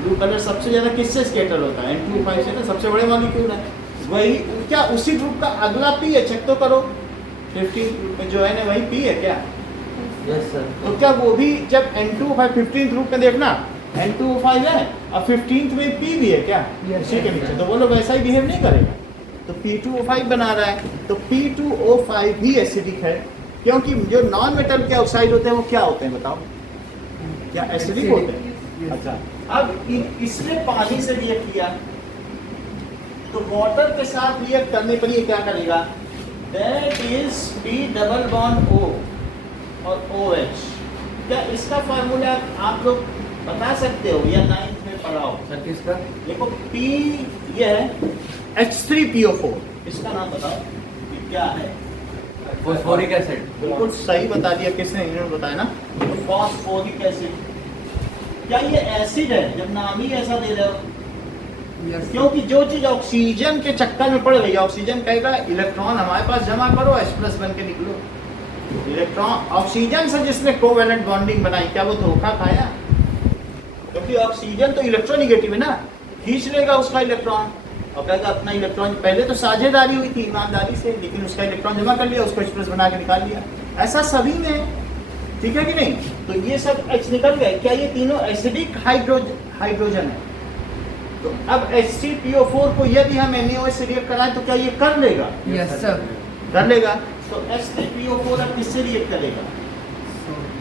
ब्लू कलर सबसे ज़्यादा किससे स्कैटर होता है? N2O5 से ना, सबसे बड़े मॉलिक्यूल है वही। क्या उसी ग्रुप का अगला P है? चेक तो करो, 15 ग्रुप में जो है ना वही P है क्या? Yes sir. तो क्या वो भी जब N2O5 15th ग्रुप में देखना N2O5 है और 15th में P भी है क्या? उसी के नीचे, तो वो लोग वैसा ही बिहेव नहीं करेगा। तो P2O5 बना रहा है, तो P2O5 भी एसिडिक है, क्योंकि जो नॉन मेटल के ऑक्साइड होते हैं वो क्या होते हैं बताओ, क्या एसिडिक होते हैं? अच्छा, अब इसने पानी से रिएक्ट किया तो वाटर के साथ रिएक्ट करने पर ये क्या करेगा, that is B double bond O और ओ एच। क्या इसका फार्मूला आप लोग बता सकते हो या 9th में पढ़ाओ? सर किसका? देखो P ये है H3PO4, इसका नाम बताओ ये क्या है? Phosphoric acid. बिल्कुल सही बता दिया, किसने? इन्होंने बताया ना, तो फॉस्फोरिक एसिड। क्या ये एसिड है जब नाम ही ऐसा दे रहे हो? क्योंकि जो चीज ऑक्सीजन के चक्कर में पड़ रही है, ऑक्सीजन कहेगा इलेक्ट्रॉन हमारे पास जमा करो, H+ बन के निकलो। इलेक्ट्रॉन ऑक्सीजन से जिसने कोवेलेंट बॉन्डिंग बनाई, क्या वो धोखा खाया? क्योंकि ऑक्सीजन तो इलेक्ट्रोनिगेटिव है ना, खींच लेगा उसका इलेक्ट्रॉन और कहेगा अपना इलेक्ट्रॉन। पहले तो साझेदारी हुई थी ईमानदारी से, लेकिन उसका इलेक्ट्रॉन जमा कर लिया, उसको H+ बना के निकाल लिया। ऐसा सभी में, ठीक है कि नहीं? तो ये सब H निकल गए। क्या ये तीनों एसिडिक हाइड्रोजन है? तो अब H3PO4 को यदि हम NaOH से रिएक्ट कराएं तो क्या ये कर लेगा? Yes sir. कर लेगा। तो H3PO4 अब किससे रिएक्ट करेगा?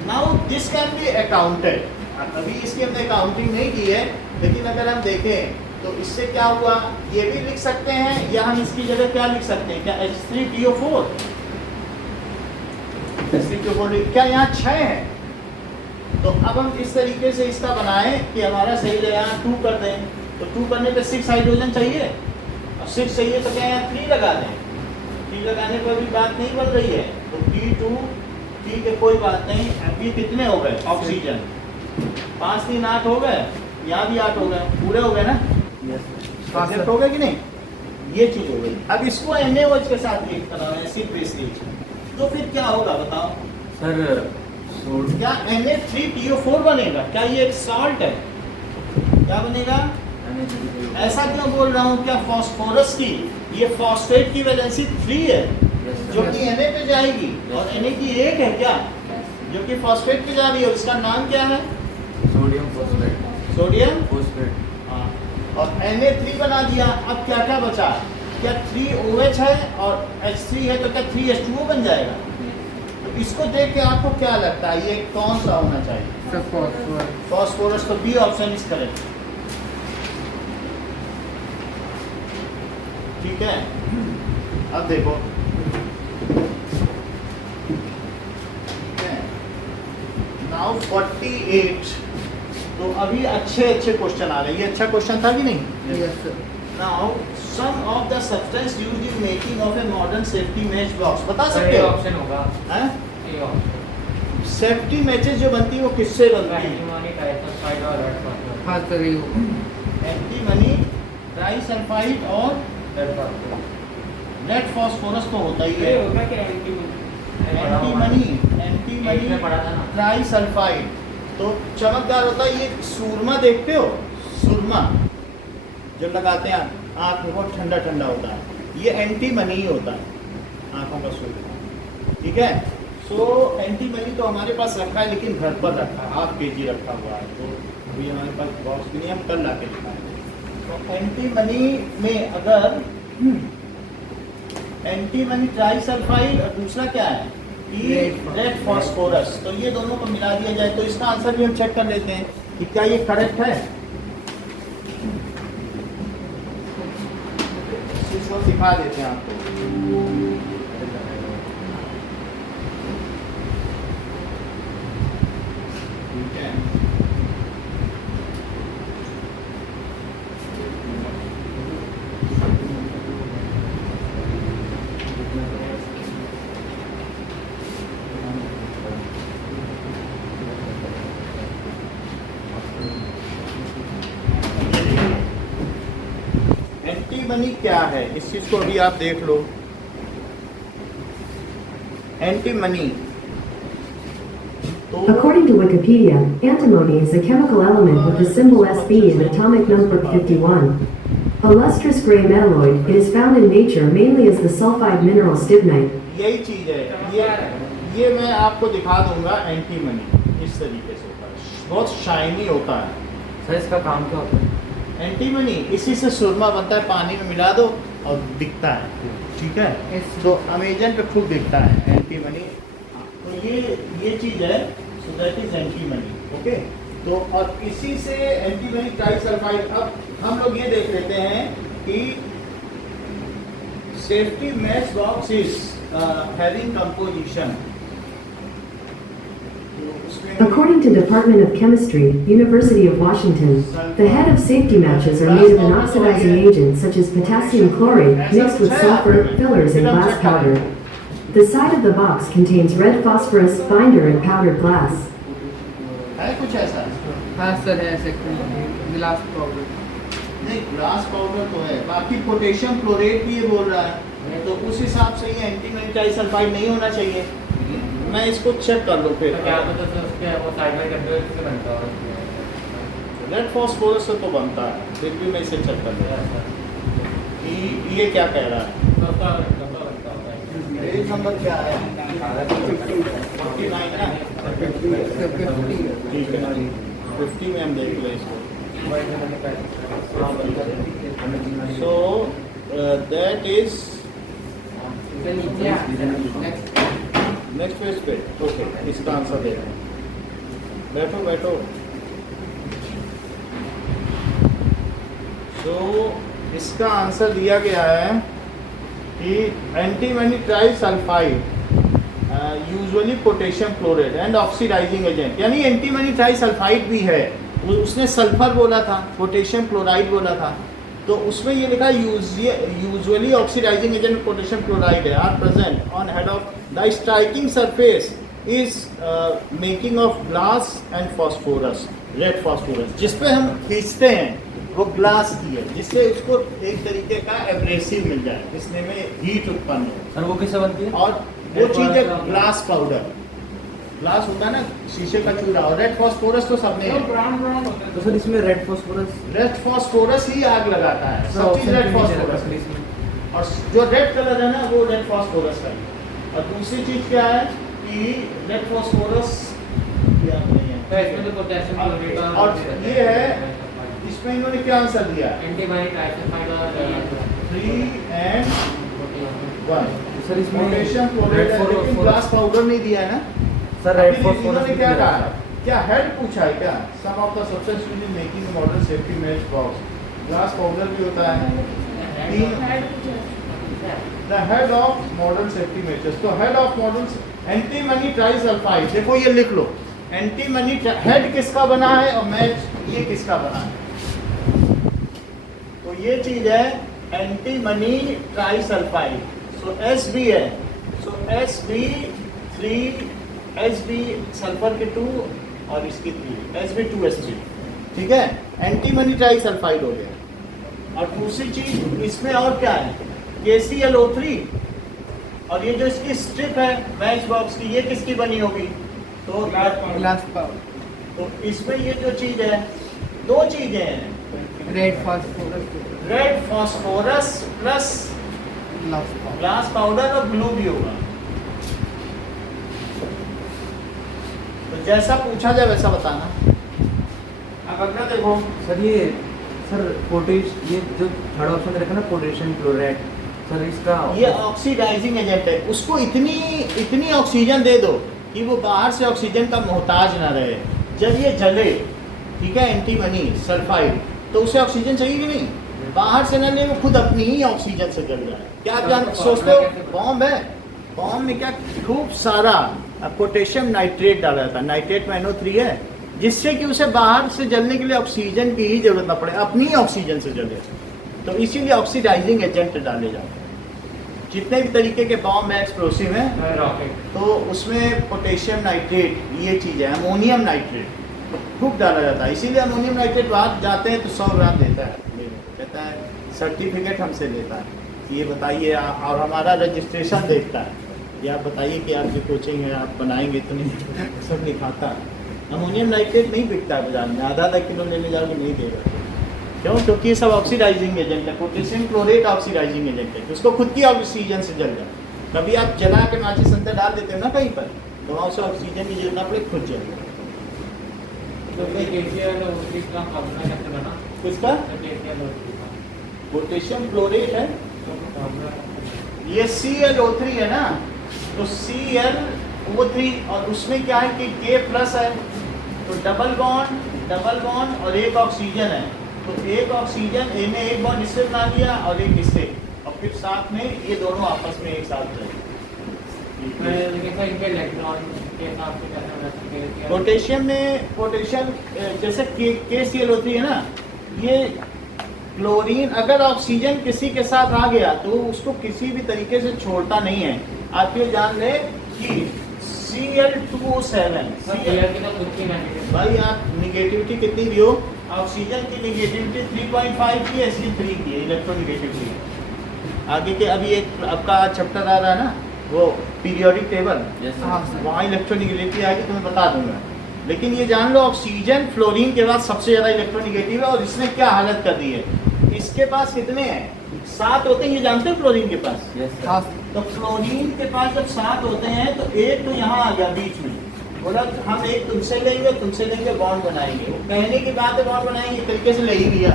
Now this can be accounted. अभी इसकी हमने अकाउंटिंग नहीं की है, लेकिन अगर हम देखें तो इससे क्या हुआ, ये भी लिख सकते हैं या हम इसकी जगह क्या लिख सकते हैं? क्या H3PO4 क्या यहाँ 6 है? तो अब हम इस तरीके से इसका बनाएं कि हमारा सही रहे, यहाँ 2 कर दें। तो 2 करने पे 6 हाइड्रोजन चाहिए, और 6 चाहिए तो क्या यहाँ 3 लगा दें? 3 लगाने पर भी बात नहीं बन रही है, तो P2 ठीक है, कोई बात नहीं। अभी कितने हो गए ऑक्सीजन? 5 3 8 हो गए, यहाँ भी 8 हो गए, पूरे हो गए ना? एक्सेप्ट हो गए कि नहीं? ये चीज हो गई। अब इसको NaOH के साथ रिएक्ट कराना, एसिड बेस रिएक्शन, तो फिर क्या होगा बताओ सर? क्या Na3PO4 बनेगा? क्या ये एक सॉल्ट है? क्या बनेगा? ऐसा क्यों बोल रहा हूँ? क्या फास्फोरस की ये फॉस्फेट की वैलेंसी 3 है, जो कि Na पे जाएगी, और Na की 1 है क्या, जो कि फॉस्फेट पे जा रही है, उसका नाम क्या है? Sodium phosphate. Sodium phosphate. हाँ, और Na3 बना दिया। अब क्या क्या बचा? क्या 3OH है और H3 है, तो क्या 3H2O बन जाएगा? तो इसको देख के आपको क्या लगता है ये कौन सा होना चाहिए? फॉस्फोरस। तो बी ऑप्शन इज करेक्ट, ठीक है। अब देखो, नाउ 48। तो अभी अच्छे क्वेश्चन आ रहे हैं। ये अच्छा क्वेश्चन था कि नहीं? Yes sir. Now some of the substance used in making of a modern safety match box, बता सर सकते ये हो? ऑप्शन होगा। हैं? ये ऑप्शन। सेफ्टी मैचेस जो बनती है वो किससे बनती है? एंटीमनी टाइफाइड और रेड फॉस्फोरस। हाँ सर ये होगा। एंटीमनी, ट्राइसल्फाइड और रेड फॉस्फोरस। रेड फॉस्फोरस तो होता ही है। ये होगा क्या एंटीमनी? एंटीमनी में पढ़ा था ना। ट्राइसल्फाइड तो चमकदार होता है। ये सुरमा देखते हो, सुरमा जो लगाते हैं आँख में, बहुत ठंडा ठंडा होता है, ये एंटीमनी ही होता है, आँखों का सुरमा, ठीक है। सो एंटीमनी तो हमारे पास रखा है, लेकिन घर पर रखा है, 1/2 kg रखा हुआ है, तो अभी हमारे पास बॉक्स भी नहीं, हम कल ला के दिखाएंगे। तो एंटीमनी में अगर एंटीमनी ट्राइसल्फाइड और दूसरा क्या है रेड फॉस्फोरस, तो ये दोनों को मिला दिया जाए तो इसका आंसर भी हम चेक कर लेते हैं कि क्या ये करेक्ट है। इसको दिखा देते हैं आपको। ठीक है, एंटीमनी क्या है, इस चीज को अभी आप देख लो। एंटीमनी तो According to Wikipedia, antimony is a chemical element with the symbol Sb and atomic number 51. A lustrous gray metalloid, it is found in nature mainly as the sulfide mineral stibnite. यही चीज है, ये मैं आपको दिखा दूंगा। Antimony इस तरीके से होता है, बहुत शाइनी होता है। सर इसका काम क्या होता है? एंटीमनी इसी से सुरमा बनता है, पानी में मिला दो और दिखता है, ठीक है। तो अमेजन पे खूब दिखता है एंटीमनी, तो ये चीज है, so that is antimony. Okay, तो और इसी से एंटीमनी ट्राइसल्फाइड। अब हम लोग ये देख लेते हैं कि safety match box is having composition. According to Department of Chemistry, University of Washington, the head of safety matches are made of an oxidizing agent such as potassium chlorate mixed with sulfur, fillers, and glass powder. The side of the box contains red phosphorus, binder, and powdered glass. है कुछ ऐसा? हाँ sir है गिलास powder. नहीं, glass powder तो है, बाकी पोटेशियम क्लोरेट भी ये बोल रहा है, तो उस हिसाब से ये एंटीमनी ट्राइसल्फाइड नहीं होना चाहिए। मैं इसको चेक कर लूँ फिर। तो क्या पता सर उसके वो साइड में करते हुए किससे बनता है? रेड फॉस्फोरस से तो बनता है, फिर भी मैं इसे चेक कर लूँ कि ये क्या कह रहा है। पेज नंबर क्या है? 49 ना? ठीक है, 50 में हम देख लें इसको। So that is next page पे। ओके, इसका आंसर दे रहे हैं। बैठो बैठो। तो इसका आंसर दिया गया है कि antimony trisulphide usually potassium chloride and oxidising agent, यानी एंटीमनी ट्राइसल्फाइड भी है। उसने सल्फर बोला था, पोटेशियम क्लोराइड बोला था, तो उसमें ये लिखा usually oxidising agent potassium chloride है are present on head of the striking surface is making of glass and phosphorus, red phosphorus, जिसपे हम खींचते हैं वो ग्लास की है, जिससे उसको एक तरीके का एब्रेसिव मिल जाए, जिसमें में हीट उत्पन्न हो। सर वो किससे बनती है? और वो चीज़ है ग्लास पाउडर। ग्लास होता है ना, शीशे का चूरा, और रेड फॉस्फोरस तो सब में है। तो सर इसमें रेड फॉस्फोरस ही आग लगाता है, सब चीज़ रेड फॉस्फोरस। और जो रेड कलर है ना वो रेड फॉस्फोरस का है। और दूसरी चीज़ क्या है कि रेड फॉस्फोरस क्या नहीं है, इसमें तो पोटेशियम क्लोराइड और ये है, इसमें इन्होंने क्या आंसर दिया? एंटीमनी ट्राइसल्फाइड और 3 and 1। सर इसमें पोटेशियम क्लोराइड है, लेकिन ग्लास पाउडर नहीं दिया है ना। सर रेड अभी फॉस्फोरस इन्होंने क्या कहा है? क्या हेड पूछा है क्या? Some of the substance used in making modern safety match box. Glass powder भी होता है। The head of modern safety matches, तो head of modern antimony trisulphide, देखो ये लिख लो, एंटीमनी हेड किसका बना है और मैच ये किसका बना है। तो ये चीज है एंटीमनी ट्राइसल्फाइड। सो Sb है, सो Sb3, Sb सल्फर के 2 और इसकी 3, Sb2H3, ठीक है, एंटीमनी ट्राइसल्फाइड हो गया। और दूसरी चीज इसमें और क्या है, KClO3, और ये जो इसकी स्ट्रिप है मैच बॉक्स की, ये किसकी बनी होगी? तो ग्लास पाउडर। तो इसमें ये जो चीज है, दो चीजें हैं, red phosphorus plus glass powder और ग्लू भी होगा। तो जैसा पूछा जाए वैसा बताना। अब अगला देखो सर, ये जो थर्ड ऑप्शन में रखा ना पोटेशियम क्लोराइड, सर इसका ये ऑक्सीडाइजिंग एजेंट है, उसको इतनी ऑक्सीजन दे दो कि वो बाहर से ऑक्सीजन का मोहताज ना रहे। जब ये जले, ठीक है, एंटीमनी सल्फाइड, तो उसे ऑक्सीजन चाहिए कि नहीं? बाहर से ना ले, वो खुद अपनी ही ऑक्सीजन से जल रहा है। क्या आप जान सोचते हो बॉम्ब है, बॉम्ब में क्या खूब सारा पोटेशियम नाइट्रेट डाला जाता है, नाइट्रेट में NO3 है, जिससे कि उसे बाहर से जलने के लिए ऑक्सीजन की ही जरूरत ना पड़े, अपनी ही ऑक्सीजन से जले। तो इसीलिए ऑक्सीडाइजिंग एजेंट डाले जाते हैं। जितने भी तरीके के बॉम्ब है एक्सप्लोसिव हैं, तो उसमें पोटेशियम नाइट्रेट ये चीज़ है, अमोनियम नाइट्रेट खूब डाला जाता है। इसीलिए अमोनियम नाइट्रेट बाहर जाते हैं तो 100 ग्राम देता है, कहता है सर्टिफिकेट हमसे लेता है, ये बताइए, और हमारा रजिस्ट्रेशन देखता है, ये आप बताइए कि आपकी कोचिंग है, आप बनाएंगे तो नहीं, सब लिखाता है। अमोनियम नाइट्रेट नहीं बिकता है बाजार में, आधा किलो लेने जाओगे नहीं देगा। क्यों? क्योंकि ये सब ऑक्सीडाइजिंग एजेंट है, पोटेशियम क्लोरेट ऑक्सीडाइजिंग एजेंट है, उसको खुद की ऑक्सीजन से जल जाए। कभी आप जला के माचिस अंदर डाल देते हो ना कहीं पर, तो वहाँ उसे ऑक्सीजन की जरूरत ना पड़े, खुद जल जाए। किसका? पोटेशियम क्लोरेट है, ये ClO3 है ना, तो Cl O3 और उसमें क्या है कि K प्लस है, तो डबल बॉन्ड और एक ऑक्सीजन है, तो एक ऑक्सीजन ए ने एक बॉन्ड इससे बना लिया और एक इससे, और फिर साथ में ये दोनों आपस में एक साथ रहे। इनके इलेक्ट्रॉन के हिसाब से कैसे पोटेशियम में पोटेशियम जैसे KClO3 है ना, ये क्लोरीन अगर ऑक्सीजन किसी के साथ आ गया तो उसको किसी भी तरीके से छोड़ता नहीं है। आप ये जान ले कि Cl2O7 भाई आप निगेटिविटी कितनी भी हो, ऑक्सीजन की निगेटिविटी 3.5 की Sg3 की है इलेक्ट्रोनिगेटिविटी। आगे के अभी एक आपका चैप्टर आ रहा है ना, वो पीरियोडिक टेबल, वहाँ इलेक्ट्रोनिगेटिविटी आएगी तो मैं बता दूंगा। लेकिन ये जान लो ऑक्सीजन फ्लोरीन के बाद सबसे ज़्यादा इलेक्ट्रोनिगेटिव है, और इसने क्या हालत कर दी है, इसके पास कितने हैं, 7 होते हैं, ये जानते हो क्लोरीन के पास। तो क्लोरीन के पास जब 7 होते हैं तो एक तो यहाँ आ गया बीच में, बोला हम एक तुमसे लेंगे बॉन्ड बनाएंगे, वो कहने की बात है बॉन्ड बनाएंगे, तरीके से ले ही लिया।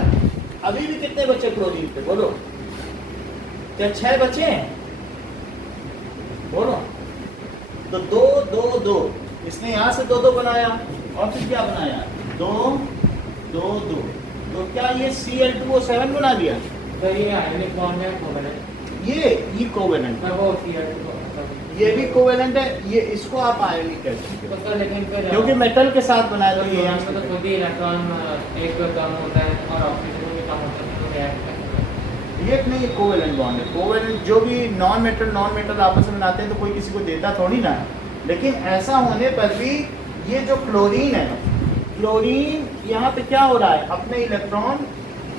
अभी भी कितने बचे क्लोरीन पे बोलो, क्या 6 बचे हैं बोलो, तो 2 2 2 इसने यहाँ से 2 2 बनाया और फिर क्या बनाया 2 2 2, तो क्या ये Cl2O7 बना दिया, तो ये आयनिक बॉन्ड है कोवेलेंट, ये कोवेलेंट है, वो Cl2 ये भी कोवेलेंट है, ये इसको आप आयनिक कह सकते हो तो लेकिन फिर क्योंकि मेटल के साथ बनाया, तो ये यहाँ यहाँ पे तो खुद ही इलेक्ट्रॉन एक कम होता है और ऑक्सीजन भी कम होता है, तो रिएक्ट करता है। ये नहीं कोवेलेंट बॉन्ड है। कोवेलेंट जो भी नॉन मेटल आपस में बनाते हैं तो कोई किसी को देता थोड़ी ना है, लेकिन ऐसा होने पर भी ये जो क्लोरीन है, क्लोरीन यहाँ पे क्या हो रहा है, अपने इलेक्ट्रॉन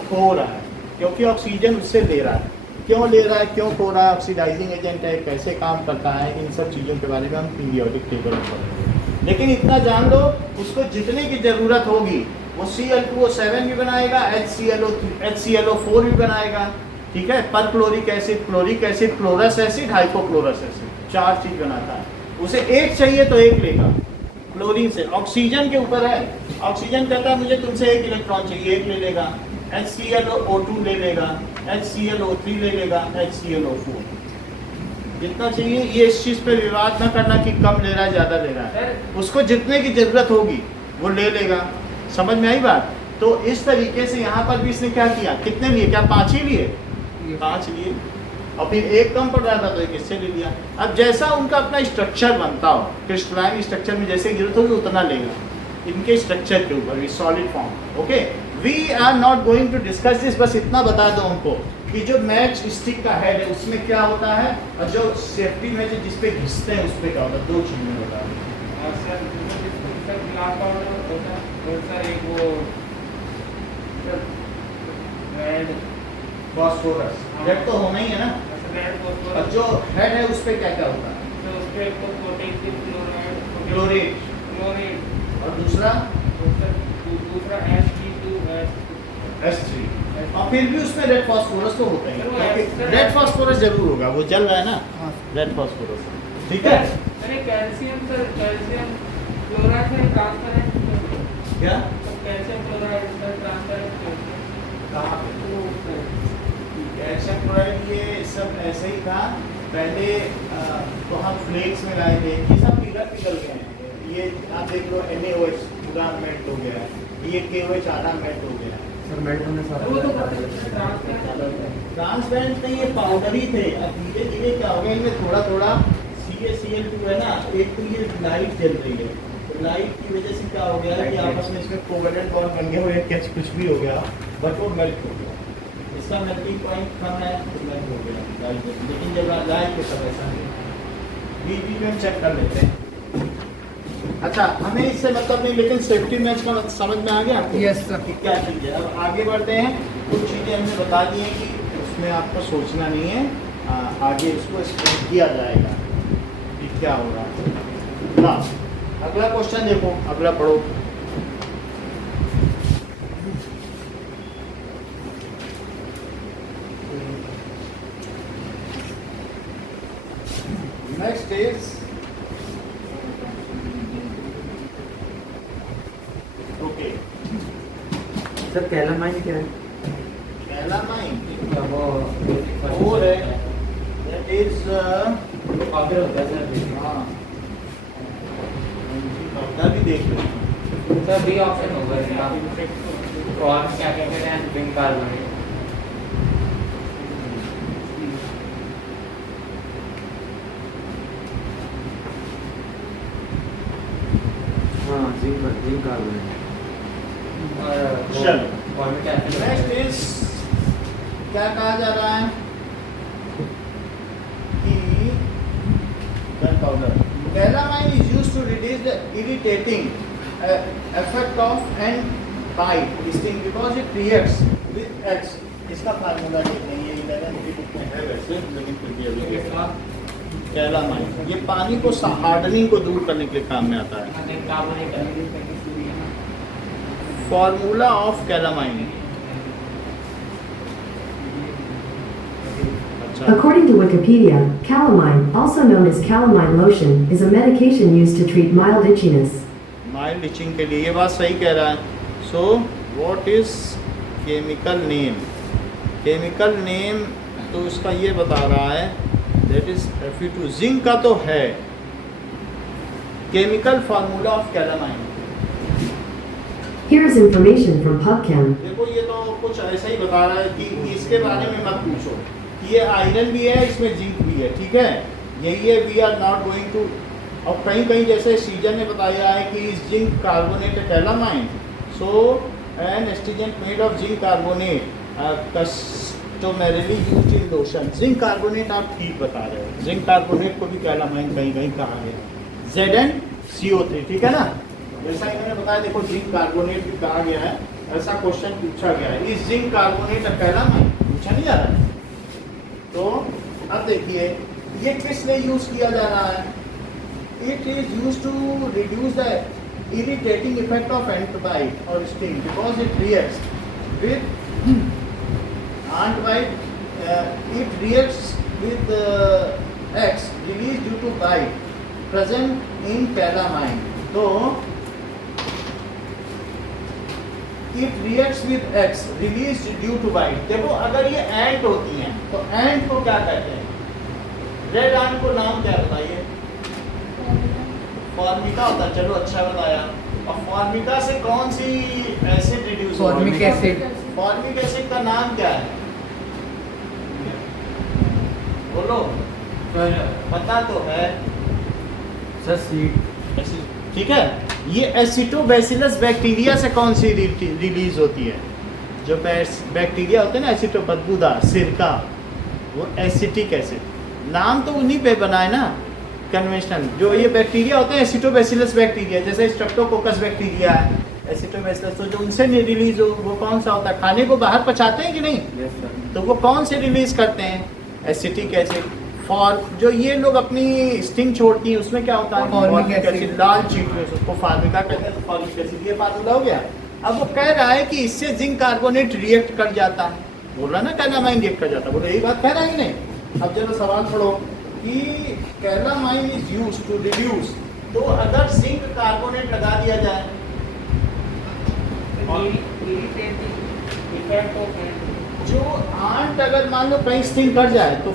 खो रहा है, क्योंकि ऑक्सीजन उससे ले रहा है। क्यों ले रहा है, क्यों खो रहा है, ऑक्सीडाइजिंग एजेंट है, कैसे काम करता है, इन सब चीज़ों के बारे में हम पीरियोडिक टेबल में पढ़ेंगे। लेकिन इतना जान लो, उसको जितने की ज़रूरत होगी वो Cl2O7 भी बनाएगा, HClO4 भी बनाएगा, ठीक है, पर chloric acid, chlorous acid, hypochlorous acid, 4 चीज़ बनाता है। उसे एक चाहिए तो एक लेगा क्लोरीन से। ऑक्सीजन के ऊपर है, ऑक्सीजन कहता है मुझे तुमसे एक इलेक्ट्रॉन चाहिए, एक ले लेगा, HClO2 ले लेगा, HClO3 ले लेगा, HClO4 जितना चाहिए। ये इस चीज़ पे विवाद ना करना कि कम ले रहा है ज़्यादा ले रहा है, उसको जितने की ज़रूरत होगी वो ले लेगा। समझ में आई बात? तो इस तरीके से यहाँ पर भी इसने क्या किया, कितने लिए, क्या 5 ही लिए, 5 लिए, और फिर एक कम पड़ रहा था तो एक इससे ले लिया। अब जैसा उनका अपना स्ट्रक्चर बनता हो, क्रिस्टलाइन स्ट्रक्चर में जैसे जरूरत होगी उतना लेगा, इनके स्ट्रक्चर के ऊपर, solid form. Okay, we are not going to discuss this, बस इतना बता दो हमको कि जो मैच स्टिक का हेड है उसमें क्या होता है, और जो सेफ्टी मैच है जिसपे घिसते हैं उस पर क्या होता है, 2 चीज़ में बता दो। और सर ग्लास पाउडर होता है, और सर एक वो रेड फॉस्फोरस, रेड तो होना ही है ना, रेड और फॉस्फोरस, जो हेड है उस पर क्या क्या होता है, तो उस पे एक तो पोटेशियम क्लोरेट, क्लोरीन, और दूसरा दूसरा H3, और फिर भी उसमें रेड फास्फोरस तो होता फिर वो है, H- रेड फास्फोरस जरूर होगा, वो जल रहा है ना, रेड फास्फोरस, ठीक है। अरे कैल्शियम सर, कैल्शियम क्लोराइड है ट्रांसपेरेंट, क्या कैल्शियम क्लोराइड सर ट्रांसपेरेंट, कहाँ पे कैल्शियम क्लोराइड, ये सब ऐसे ही था पहले, तो हम फ्लेक्स में लाए थे, ये सब पिघल गए हैं। ये आप देख लो NaOH पूरा मेल्ट हो गया है, ये KOH आधा मेल्ट हो गया है। सर मेल्ट होने वो तो सारा ट्रांसपेरेंट नहीं, ये पाउडर ही थे। अब धीरे धीरे क्या हो गया, इनमें थोड़ा थोड़ा CaCl2 है ना, एक तो ये लाइट जल रही है, तो लाइट की वजह से क्या हो गया कि आपस में इसमें कोवेलेंट बॉन्ड बन गए हुए, कैच कुछ भी हो गया, बट वो मेल्ट हो गया, इसका मेल्टिंग पॉइंट कम है तो मेल्ट हो गया लाइट में। लेकिन जब लाइट के सब ऐसा नहीं, बीच में चेक कर लेते हैं। अच्छा, हमें इससे मतलब नहीं, लेकिन सेफ्टी मैच का समझ में आ गया आपको? Yes, sir. कि क्या चीज़ है। अब आगे बढ़ते हैं, कुछ चीज़ें हमने बता दी हैं कि उसमें आपको सोचना नहीं है, आगे इसको एक्सप्लेन किया जाएगा कि क्या हो रहा है ना। अगला क्वेश्चन देखो, अगला पढ़ो। Next is okay, sir calamine क्या है? कैलामाइन वो और है, दैट इज पाउडर होता है सर, हाँ मैं भी देख लो। सर बी ऑप्शन होगा इसका फॉर्म क्या कहते हैं जिंक कार्बोनेट हाँ जिंक कार्बोनेट और चलो फॉर्मिक एसिड नेक्स्ट इज क्या कहा जा रहा है कि gunpowder calamine is used to reduce the irritating effect of and bite sting because it reacts with X. इसका फार्मूला ठीक नहीं है 11 की बुक में है वैसे लेकिन फिर भी अभी कैलामाइन ये पानी को हार्डनिंग को दूर करने के लिए काम में आता है। Formula of calamine According to Wikipedia, calamine, also known as calamine lotion, is a medication used to treat mild itchiness. Mild itching के लिए ये बात सही कह रहा है। So what is chemical name? Chemical name तो इसका ये बता रहा है दैट इज Fe2 जिंक का तो है। Chemical formula of calamine Here is information from PubChem. देखो ये तो कुछ ऐसा ही बता रहा है कि इसके बारे में मत पूछो कि ये आयरन भी है इसमें जिंक भी है, ठीक है, यही है। We are not going to. और कहीं कहीं जैसे सीजन ने बताया है कि इस zinc carbonate calamine so an astringent made of zinc carbonate customarily used in lotion. Zinc carbonate आप ठीक बता रहे हो, जिंक कार्बोनेट को भी कैलामाइन कहीं कहीं कहा गया ZnCO3, ठीक है ना। जैसा इन्होंने बताया देखो जिंक कार्बोनेट भी कहा गया है, ऐसा क्वेश्चन पूछा गया है। इस जिंक कार्बोनेट कैलामाइन पूछा नहीं जा रहा है। तो अब देखिए ये किस लिए यूज किया जा रहा है? It is use to reduce the irritating effect of ant bite और sting because it reacts with ant bite it reacts with X release due to bite present in calamine. तो it reacts with X release due to bite. देखो अगर ये एंट होती हैं तो एंट को क्या कहते हैं? रेड एंट को नाम क्या बताइए? फॉर्मिका होता है। चलो अच्छा बताया। और फॉर्मिका से कौन सी acid reduce? Formic acid. Formic acid का नाम क्या है? बोलो पता तो है सर सीड एसिड, ठीक है। ये एसिटोबैसिलस बैक्टीरिया से कौन सी रिलीज होती है? जो बैक्टीरिया होते हैं ना एसिटो बदबूदार सिरका, वो एसिटिक एसिड। नाम तो उन्हीं पे बना है ना कन्वेंशनल। जो ये बैक्टीरिया होते हैं एसिटोबैसिलस बैक्टीरिया, जैसे स्ट्रेप्टोकोकस बैक्टीरिया है एसिटोबैसिलस, तो जो उनसे रिलीज हो वो कौन सा होता है? खाने को बाहर पचाते हैं कि नहीं? Yes sir. तो वो कौन से रिलीज करते हैं? Acetic acid. फॉर जो ये लोग अपनी स्टिंग छोड़ती हैं उसमें क्या होता है? Formic acid. लाल चीट में उसको फार्मिका कहते हैं। फॉर्मिक एसिड ये फार्मूला हो गया। अब वो कह रहा है कि इससे जिंक कार्बोनेट रिएक्ट कर जाता है। बोल रहा ना कैलामाइन रिएक्ट कर जाता है, बोलो यही बात कह रहा है कि नहीं? अब चलो सवाल पढ़ो कि calamine is used to reduce, तो अगर जिंक कार्बोनेट लगा दिया जाए जो आंट अगर मान लो कहीं स्टिंग कर जाए तो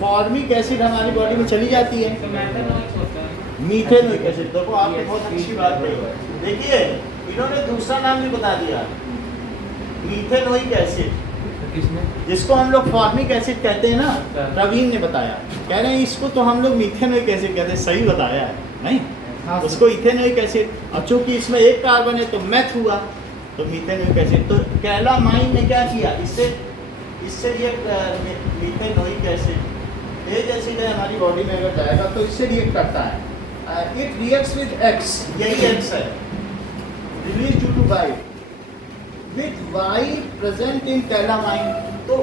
फॉर्मिक एसिड हमारी बॉडी में चली जाती है। Methanoic acid. देखो आपने बहुत अच्छी बात कही। देखिए इन्होंने दूसरा नाम भी बता दिया मीथेनोइक एसिड, जिसको हम लोग फॉर्मिक एसिड कहते हैं ना। प्रवीण ने बताया, कह रहे हैं इसको तो हम लोग मीथेनोइक एसिड कहते हैं। सही बताया है नहीं? उसको इथेनोइक एसिड, और चूंकि इसमें एक कार्बन है तो मैथ हुआ तो मीथेनोइक एसिड। तो कैलामाइन ने क्या किया? इससे ये मीथेनोइक एसिड एज एसिड है हमारी बॉडी में, अगर जाएगा तो इससे रिएक्ट करता है। इट रिएक्ट्स विद एक्स, यही एक्स है, release due to bite with Y present in calamine. तो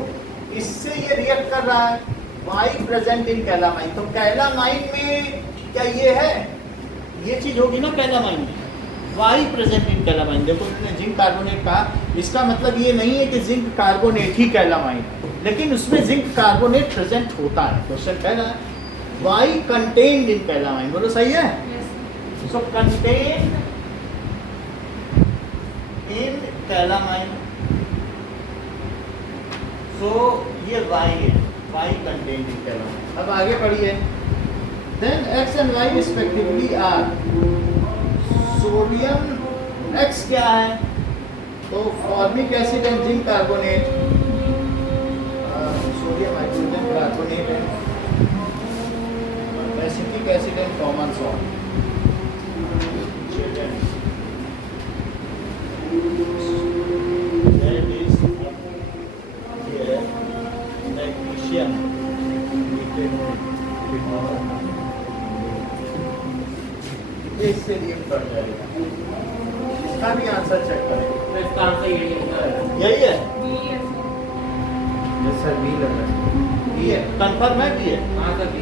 इससे ये रिएक्ट कर रहा है वाई प्रेजेंट इन कैलामाइन। तो कैलामाइन में क्या ये है? ये चीज होगी ना कैलामाइन में, वाई प्रेजेंट इन कैलामाइन। देखो उन्होंने जिंक कार्बोनेट कहा, इसका मतलब ये नहीं है कि जिंक कार्बोनेट ही कैलामाइन, लेकिन उसमें जिंक कार्बोनेट प्रेजेंट होता है। क्वेश्चन कह रहा है वाई कंटेन्ड इन कैलामाइन। बोलो सही है? सो कंटेन्ड इन कैलामाइन, सो ये वाई है, वाई कंटेन्ड इन कैलामाइन। अब आगे पढ़िए। Then X and Y respectively are sodium X क्या है? तो formic acid and zinc carbonate, sodium hydrogen carbonate and acetic acid and common salt. That is here magnesium इससे react कर जाएगा। इसका भी आंसर चेक करें। तो इसका आंसर यही है। यही है, यस सर, बी लग रहा है। ये कंफर्म है कि ये? हाँ सर बी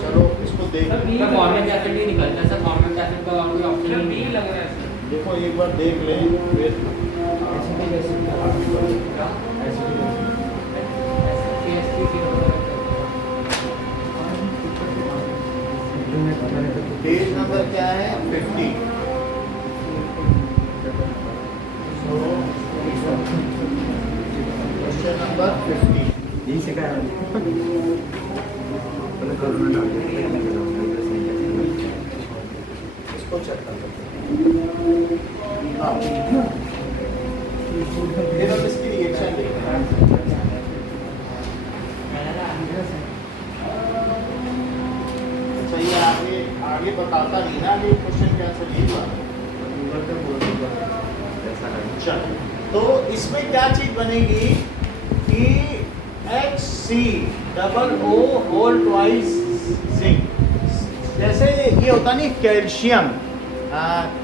चलो इसको देख सर फॉर्मिक एसिड ही निकलता है सर, फॉर्मिक एसिड का और कोई ऑप्शन सर नहीं बी लग रहा है सर। देखो एक बार देख लें फिर एसिटिक एसिड का एसिटिक पेज नंबर क्या है? 50। Question number 50। यही से क्या है? पहले करोना डाल दिया। इसको चेक कर लेते हैं। फिर हम इसकी रिएक्शन देखते हैं। अच्छा ये आगे बताता नहीं ना ये क्वेश्चन के आंसर यही बात है। चलो तो इसमें क्या चीज बनेगी कि HCOO होल ट्वाइस जिंक। जैसे ये होता नहीं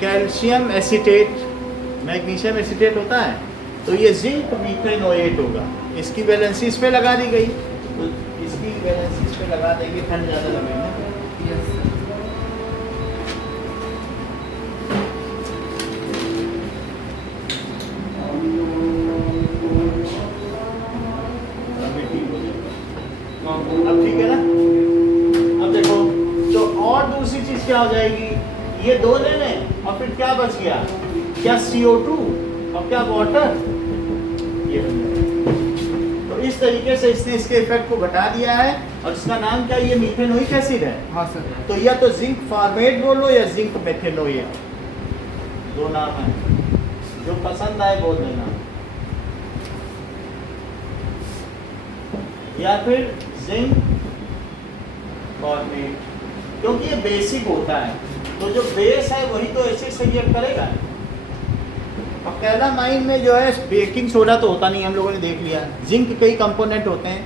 कैल्शियम एसीटेट, मैग्नीशियम एसीटेट होता है, तो ये जिंक मीथेनोएट होगा। इसकी वैलेंसी इस पे लगा दी गई, तो इसकी वैलेंसी इस पे लगा देंगे, ठंड ज़्यादा लगेगी। अब ठीक है ना? अब देखो तो और दूसरी चीज क्या हो जाएगी, ये दो ले लें और फिर क्या बच गया, क्या CO2 और क्या वाटर, ये बन गया। तो इस तरीके से इसने इसके इफेक्ट को घटा दिया है और इसका नाम क्या, ये मीथेनोइक एसिड है। हाँ सर। तो या तो जिंक फॉर्मेट बोलो या जिंक मेथेनोएट, दो नाम है, जो पसंद आए बोल देना, या फिर जिंक फॉर्मेट, क्योंकि ये बेसिक होता है, तो जो बेस है वही तो एसिड से रिएक्ट करेगा। और कैलामाइन में जो है बेकिंग सोडा तो होता नहीं, हम लोगों ने देख लिया। जिंक के कई कंपोनेंट होते हैं,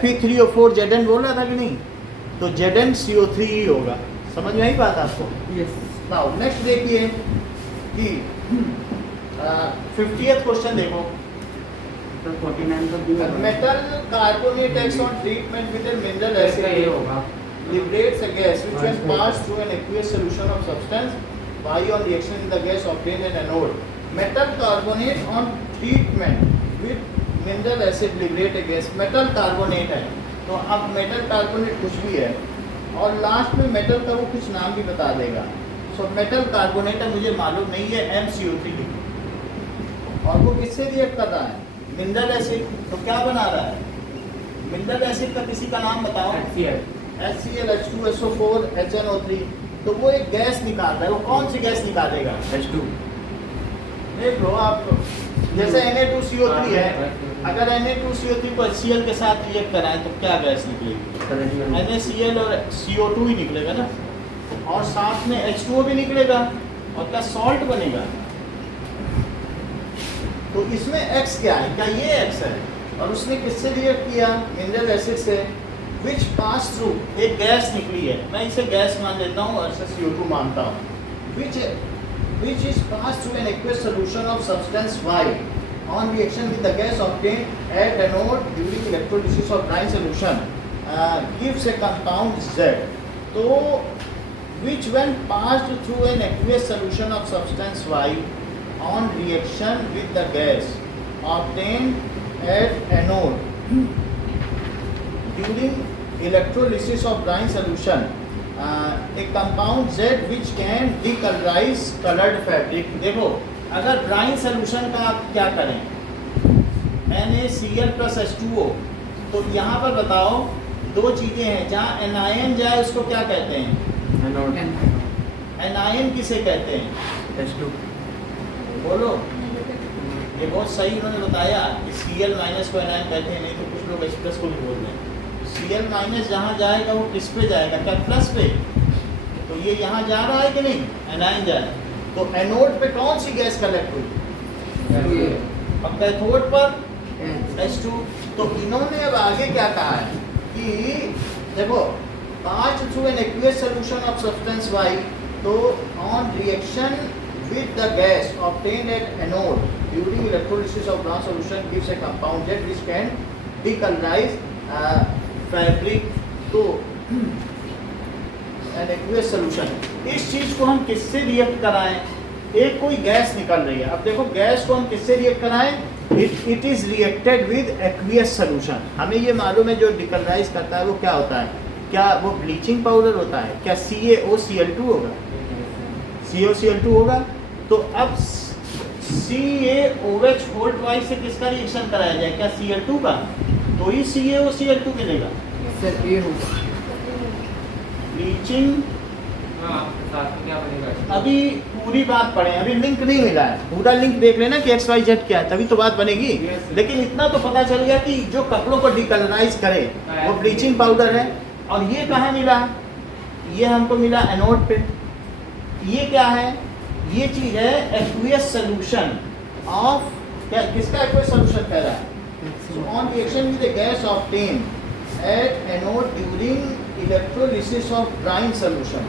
Fe3O4 Zn बोल रहा था कि नहीं, तो ZnCO3 ही होगा। समझ में आई बात आपको? यस। नाउ नेक्स्ट देखिए कि 50th क्वेश्चन देखो। सर 49 का बी लग रहा है। Metal carbonate x on treatment with mineral तो इसका ये एसिड होगा। liberates a gas which when passed through an aqueous solution of substance by on reaction in the gas obtained an anode. Metal carbonate on treatment with mineral acid liberate a gas. metal carbonate है, तो अब metal carbonate कुछ भी है और last में metal का वो कुछ नाम भी बता देगा। so metal carbonate है, मुझे मालूम नहीं है, MCO3 लिखो। और वो किससे रिएक्ट कर रहा है? Mineral acid. तो क्या बना रहा है? मिनरल एसिड का किसी का नाम बताओ। HCl H2SO4 HNO3। तो वो एक गैस निकाल रहा है, वो कौन सी गैस निकालेगा? H2। देख लो आप, जैसे Na2CO3 है, अगर Na2CO3 को HCl के साथ रिएक्ट कराएं तो क्या गैस निकलेगी? NaCl और CO2 ही निकलेगा ना, और साथ में H2O भी निकलेगा, और क्या सॉल्ट बनेगा। तो इसमें X क्या है? क्या ये X है? और उसने किससे रिएक्ट किया? मिनरल एसिड से। विच पास थ्रू, एक गैस निकली है, मैं इसे गैस मान लेता हूँ और इसे CO2 मानता हूँ। Which is pass through an aqueous solution of substance Y on reaction with the gas obtained at anode during electrolysis of dry solution gives A compound Z। तो which when passed through an aqueous solution of substance Y on reaction with the gas obtained at anode during electrolysis of brine solution a compound Z which can decolorize colored fabric। देखो अगर brine solution का आप क्या करें, NaCl plus H2O, तो यहाँ पर बताओ दो चीज़ें हैं, जहाँ एनायन जाए उसको क्या कहते हैं? एनायन किसे कहते हैं? H2 बोलो। ये बहुत सही उन्होंने बताया कि Cl माइनस को एनायन कहते हैं, नहीं तो कुछ लोग H+ को भी बोल रहे हैं। Cl माइनस जहाँ जाएगा वो किस पे जाएगा? क्या प्लस पे? तो ये यहाँ जा रहा है कि नहीं? एनायन जा रहा है। तो एनोड पे कौन सी गैस कलेक्ट हुई? और कैथोड पर H2। तो इन्होंने अब आगे क्या कहा है कि देखो, pass through an aqueous solution of substance Y, तो on reaction with the gas obtained at anode during electrolysis of bronze solution gives a compound jet which can decolorize fabric to an aqueous solution। इस चीज को हम किससे react कराएं? एक कोई gas निकल रही है, अब देखो गैस को हम किससे रिएक्ट कराएं? It is reacted with aqueous solution. हमें ये मालूम है जो डिकलराइज करता है वो क्या होता है? क्या वो ब्लीचिंग पाउडर होता है? क्या CaOCl2 होगा? CaOCl2 होगा। तो अब CaOH होल ट्वाइस से किसका रिएक्शन कराया जाए? क्या Cl2 का? तो ही CaOCl2 मिलेगा। सर A होगा। ब्लीचिंग हाँ, साथ में क्या बनेगा? अभी पूरी बात पढ़े, अभी लिंक नहीं मिला है, पूरा लिंक देख लेना कि XYZ क्या है, तभी तो बात बनेगी। लेकिन इतना तो पता चल गया कि जो कपड़ों को डिकलराइज करे वो ब्लीचिंग पाउडर है। और ये कहाँ मिला? ये हमको मिला एनोड पे। ये क्या है? ये चीज है एक्वियस सॉल्यूशन ऑफ, क्या किसका एक्वियस सॉल्यूशन कह रहा है? On reaction with the gas obtained at anode during electrolysis of brine solution.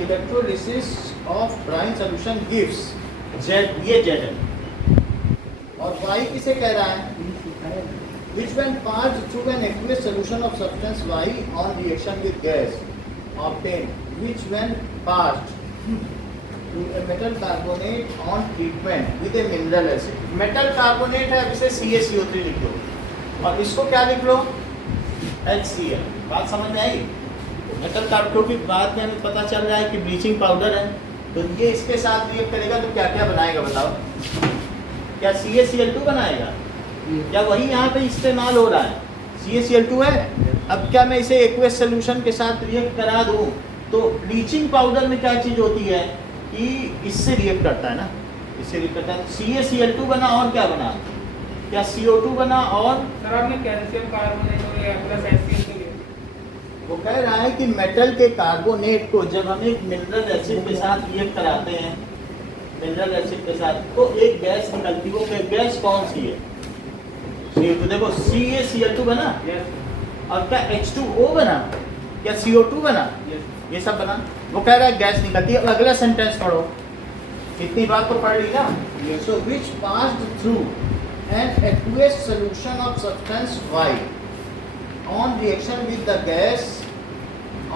Electrolysis of brine solution gives Z, ये Z है। और Y किसे कह रहा है? Which when passed through an aqueous solution of substance Y on reaction with gas obtained, which when passed through a metal carbonate on treatment with a mineral acid। metal carbonate है, अब इसे CaCO3 लिख लो और इसको क्या लिख लो? HCl। बात समझ में आई? मेटल कार्बोनेट की बात में हमें पता चल रहा है कि ब्लीचिंग पाउडर है, तो ये इसके साथ रिएक्ट करेगा तो क्या क्या बनाएगा बताओ? क्या CaCl2 बनाएगा? क्या वही यहाँ पे इस्तेमाल हो रहा है? CaCl2 है। अब क्या मैं इसे एक्वेस सोल्यूशन के साथ रिएक्ट करा दूँ तो ब्लीचिंग पाउडर में क्या चीज़ होती है कि इससे रिएक्ट करता है ना, इससे रिएक्ट करता है। CaCl2 बना और क्या बना? क्या CO2 बना और सर आपने कैल्शियम कार्बोनेट और या प्लस HCl के लिए वो कह रहा है कि मेटल के कार्बोनेट को जब हम एक मिनरल एसिड के साथ रिएक्ट कराते हैं, मिनरल एसिड के साथ, तो एक गैस निकलती है। वो गैस कौन सी है? CO2। देखो CaCl2 बना और क्या H2O बना? क्या CO2 बना? ये सब बना। वो कह रहा है गैस निकलती है। अगला सेंटेंस पढ़ो, इतनी बात तो पढ़ ली ना। So which passed through an aqueous solution of substance Y on reaction with the gas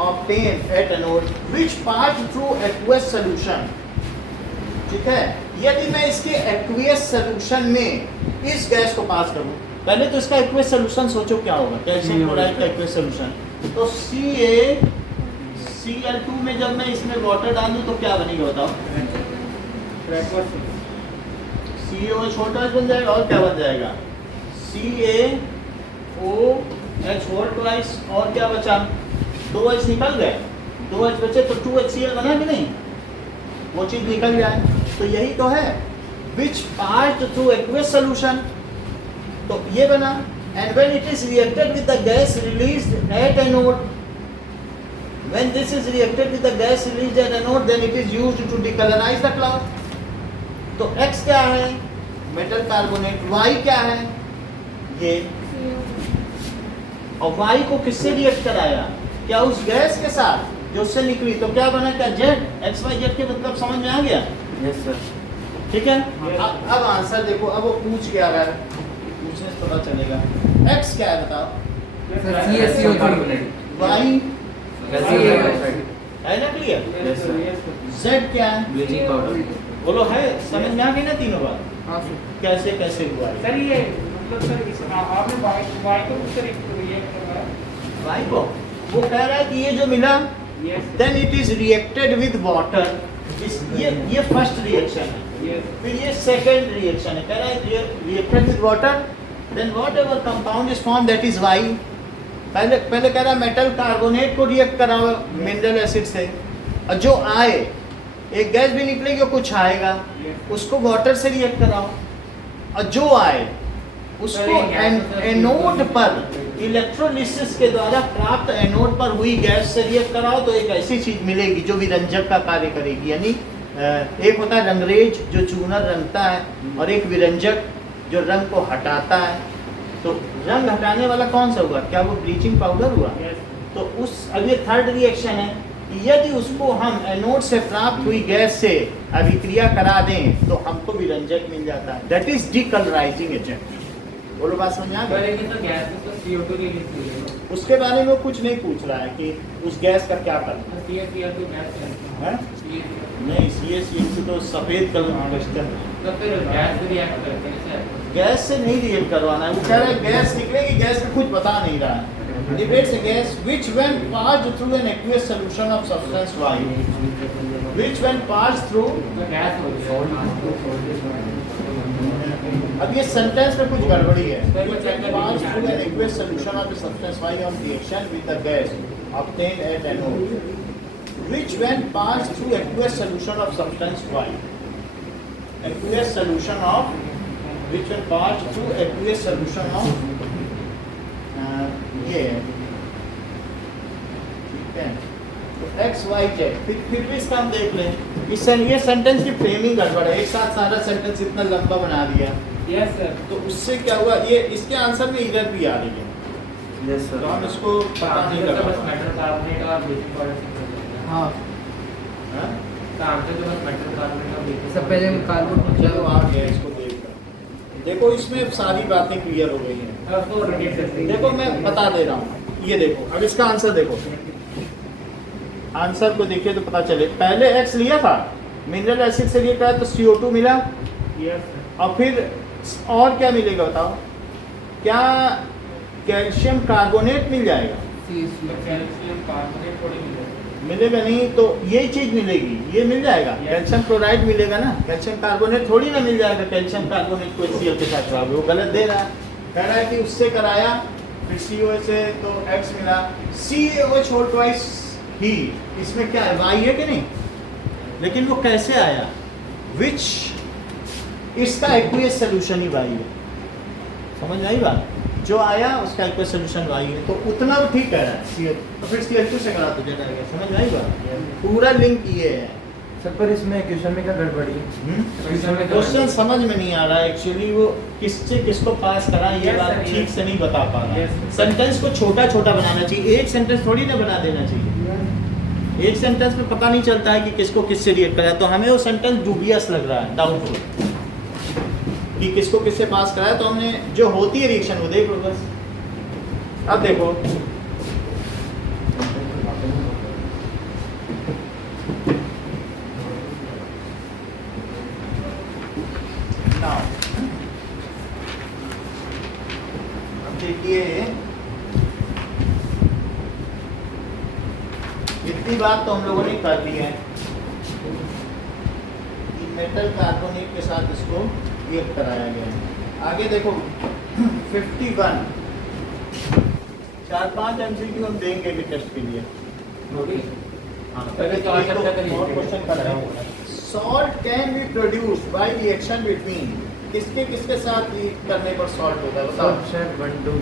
obtained at anode which passed through aqueous solution। ठीक है, यदि मैं इसके aqueous solution में इस गैस को पास करूं, पहले तो इसका aqueous solution सोचो क्या होगा? कैल्शियम क्लोराइड का aqueous solution, तो CaCl2 में जब मैं इसमें वाटर डाल दूं तो क्या बनेगा बताओ? CaOH छोटा बन जाएगा और क्या बन जाएगा? CaOH होल ट्वाइस और क्या बचा? 2H निकल गए, 2H बचे तो 2HCl बना कि नहीं? वो चीज निकल जाए, तो यही तो है which passed through aqueous solution, तो ये बना। And when it is reacted with the gas released at anode, when this is reacted with the gas released at anode then it is used to decolourise the cloth. तो X क्या है? Metal carbonate. Y क्या है? ये। और Y को किससे react कराया? क्या उस गैस के साथ जो उससे निकली, तो क्या बना? क्या Z? XYZ के मतलब समझ में आ गया? Yes sir. ठीक है। अब आंसर देखो, अब वो पूछ क्या रहा है, पूछने से पता चलेगा। X क्या है बताओ? CaCO3। Y है है ना क्लियर? Yes sir. Z क्या है? Bleaching powder. बोलो है, समझ में आ गई ना तीनों बात? हाँ सर। कैसे कैसे हुआ है? सर ये मतलब सर इस आपने वाई को किस तरह रिएक्ट कर रहा है? Y को वो कह रहा है कि ये जो मिला yes then it is reacted with water. ये फर्स्ट रिएक्शन है। यस फिर ये सेकंड रिएक्शन है, कह रहा है reacted with water then whatever compound is form that is Y। पहले कह रहा है मेटल कार्बोनेट को रिएक्ट कराओ मिनरल एसिड से, और जो आए एक गैस भी निकलेगी और कुछ आएगा, उसको वाटर से रिएक्ट कराओ, और जो आए उसको एनोड पर इलेक्ट्रोलिसिस के द्वारा प्राप्त एनोड पर हुई गैस से रिएक्ट कराओ, तो एक ऐसी चीज मिलेगी जो विरंजक का कार्य करेगी। यानी एक होता है रंगरेज जो चूना रंगता है, और एक विरंजक जो रंग को हटाता है। तो रंग हटाने वाला कौन सा हुआ? क्या वो ब्लीचिंग पाउडर हुआ? तो उस अब ये थर्ड रिएक्शन है कि यदि उसको हम एनोड से प्राप्त हुई गैस से अभिक्रिया करा दें तो हमको विरंजक मिल जाता है, दैट इज डीकलराइजिंग एजेंट। बोलो बात समझ आ गई? तो गैस तो CO2 रिलीज हुई है, उसके बारे में वो कुछ नहीं पूछ रहा है कि उस गैस का क्या करना CaCl2 गैस है। नहीं, CaCl2 तो सफेद कलर क्वेश्चन है, तो फिर गैस भी रिएक्ट करते हैं सर। गैस से नहीं रिएक्ट करवाना है। वो कह रहा है गैस निकलेगी, गैस का कुछ बता नहीं रहा है। Debates a gas which when passed through an aqueous solution of substance Y, which when passed through, तो गैस हो गया। अब ये सेंटेंस में कुछ गड़बड़ी है। Which when passed through an aqueous solution of a substance Y on reaction with the gas obtained at anode, which when passed through aqueous solution of substance Y, aqueous solution of, which when passed through aqueous solution of ये है, ठीक है। तो x Y Z, फिर भी इसका हम देख लें। ये सेंटेंस की फ्रेमिंग गड़बड़ है, एक साथ सारा सेंटेंस इतना लंबा बना दिया। Yes sir. तो उससे क्या हुआ, ये इसके आंसर में इधर भी आ रही है। यस तो सर। हम इसको पता नहीं तो लगा बस पाए। मेटल कार्बोनेट और ब्लीचिंग पाउडर। हाँ हाँ? काम से तो बस मेटल कार्बोनेट और ब्लीचिंग सब पहले हम कार्बन चलो आ गया, इसको देखकर देखो, इसमें सारी बातें क्लियर हो गई हैं। अब तो रिलीज करते हैं। देखो मैं बता दे रहा हूँ, ये देखो, अब इसका आंसर देखो, आंसर को देखिए तो पता चले। पहले एक्स लिया था, मिनरल एसिड से लिया तो CO2 मिला, यस सर। और फिर और क्या मिलेगा बताओ? क्या कैल्शियम कार्बोनेट मिल जाएगा? तो कैल्शियम कार्बोनेट थोड़ी मिलेगा। मिलेगा नहीं, तो ये चीज मिलेगी, ये मिल जाएगा, Yes. कैल्शियम क्लोराइड मिलेगा ना, कैल्शियम कार्बोनेट थोड़ी ना मिल जाएगा। कैल्शियम कार्बोनेट को HCl के साथ कराओगे, वो गलत दे रहा है। कह रहा है कि उससे कराया, फिर COH से तो X मिला, CaOH होल ट्वाइस ही, इसमें क्या है, Y है कि नहीं? लेकिन वो कैसे आया? विच, इसका एक्वियस सोल्यूशन ही Y है। समझ आई बात? जो आया उसका एक्वियस सोल्यूशन Y है, तो उतना वो ठीक कह रहा है। CH, तो फिर CH2 से करा तो देना है। समझ आई बात? पूरा लिंक ये है। सर पर इसमें क्वेश्चन में क्या गड़बड़ी है? क्वेश्चन समझ में नहीं आ रहा है एक्चुअली, वो किससे किसको पास करा ये Yes, बात sir, ठीक yes. से नहीं बता पा रहा। Yes, sir. सेंटेंस को छोटा छोटा बनाना चाहिए, एक सेंटेंस थोड़ी ना बना देना चाहिए। एक सेंटेंस में पता नहीं चलता है कि किसको किससे रिएक्ट करा है, तो हमें वो सेंटेंस डूबियस लग रहा है, डाउटफुल कि किसको किससे पास कराया। तो हमने जो होती है रिएक्शन वो देख लो बस। अब देखो, Now, अब देखिए, इतनी बात तो हम लोगों ने कर ली है कि मेटल कार्बोनेट के साथ इसको रिएक्ट कराया गया है। आगे देखो 51, 4-5 MCQ हम देंगे भी टेस्ट के लिए। हाँ, पहले तो एक चर्चा करिए। और क्वेश्चन कर रहा हूँ। Salt can be produced by reaction between, किसके किसके साथ रिएक्ट करने पर सॉल्ट होता है बताओ? सर 1 2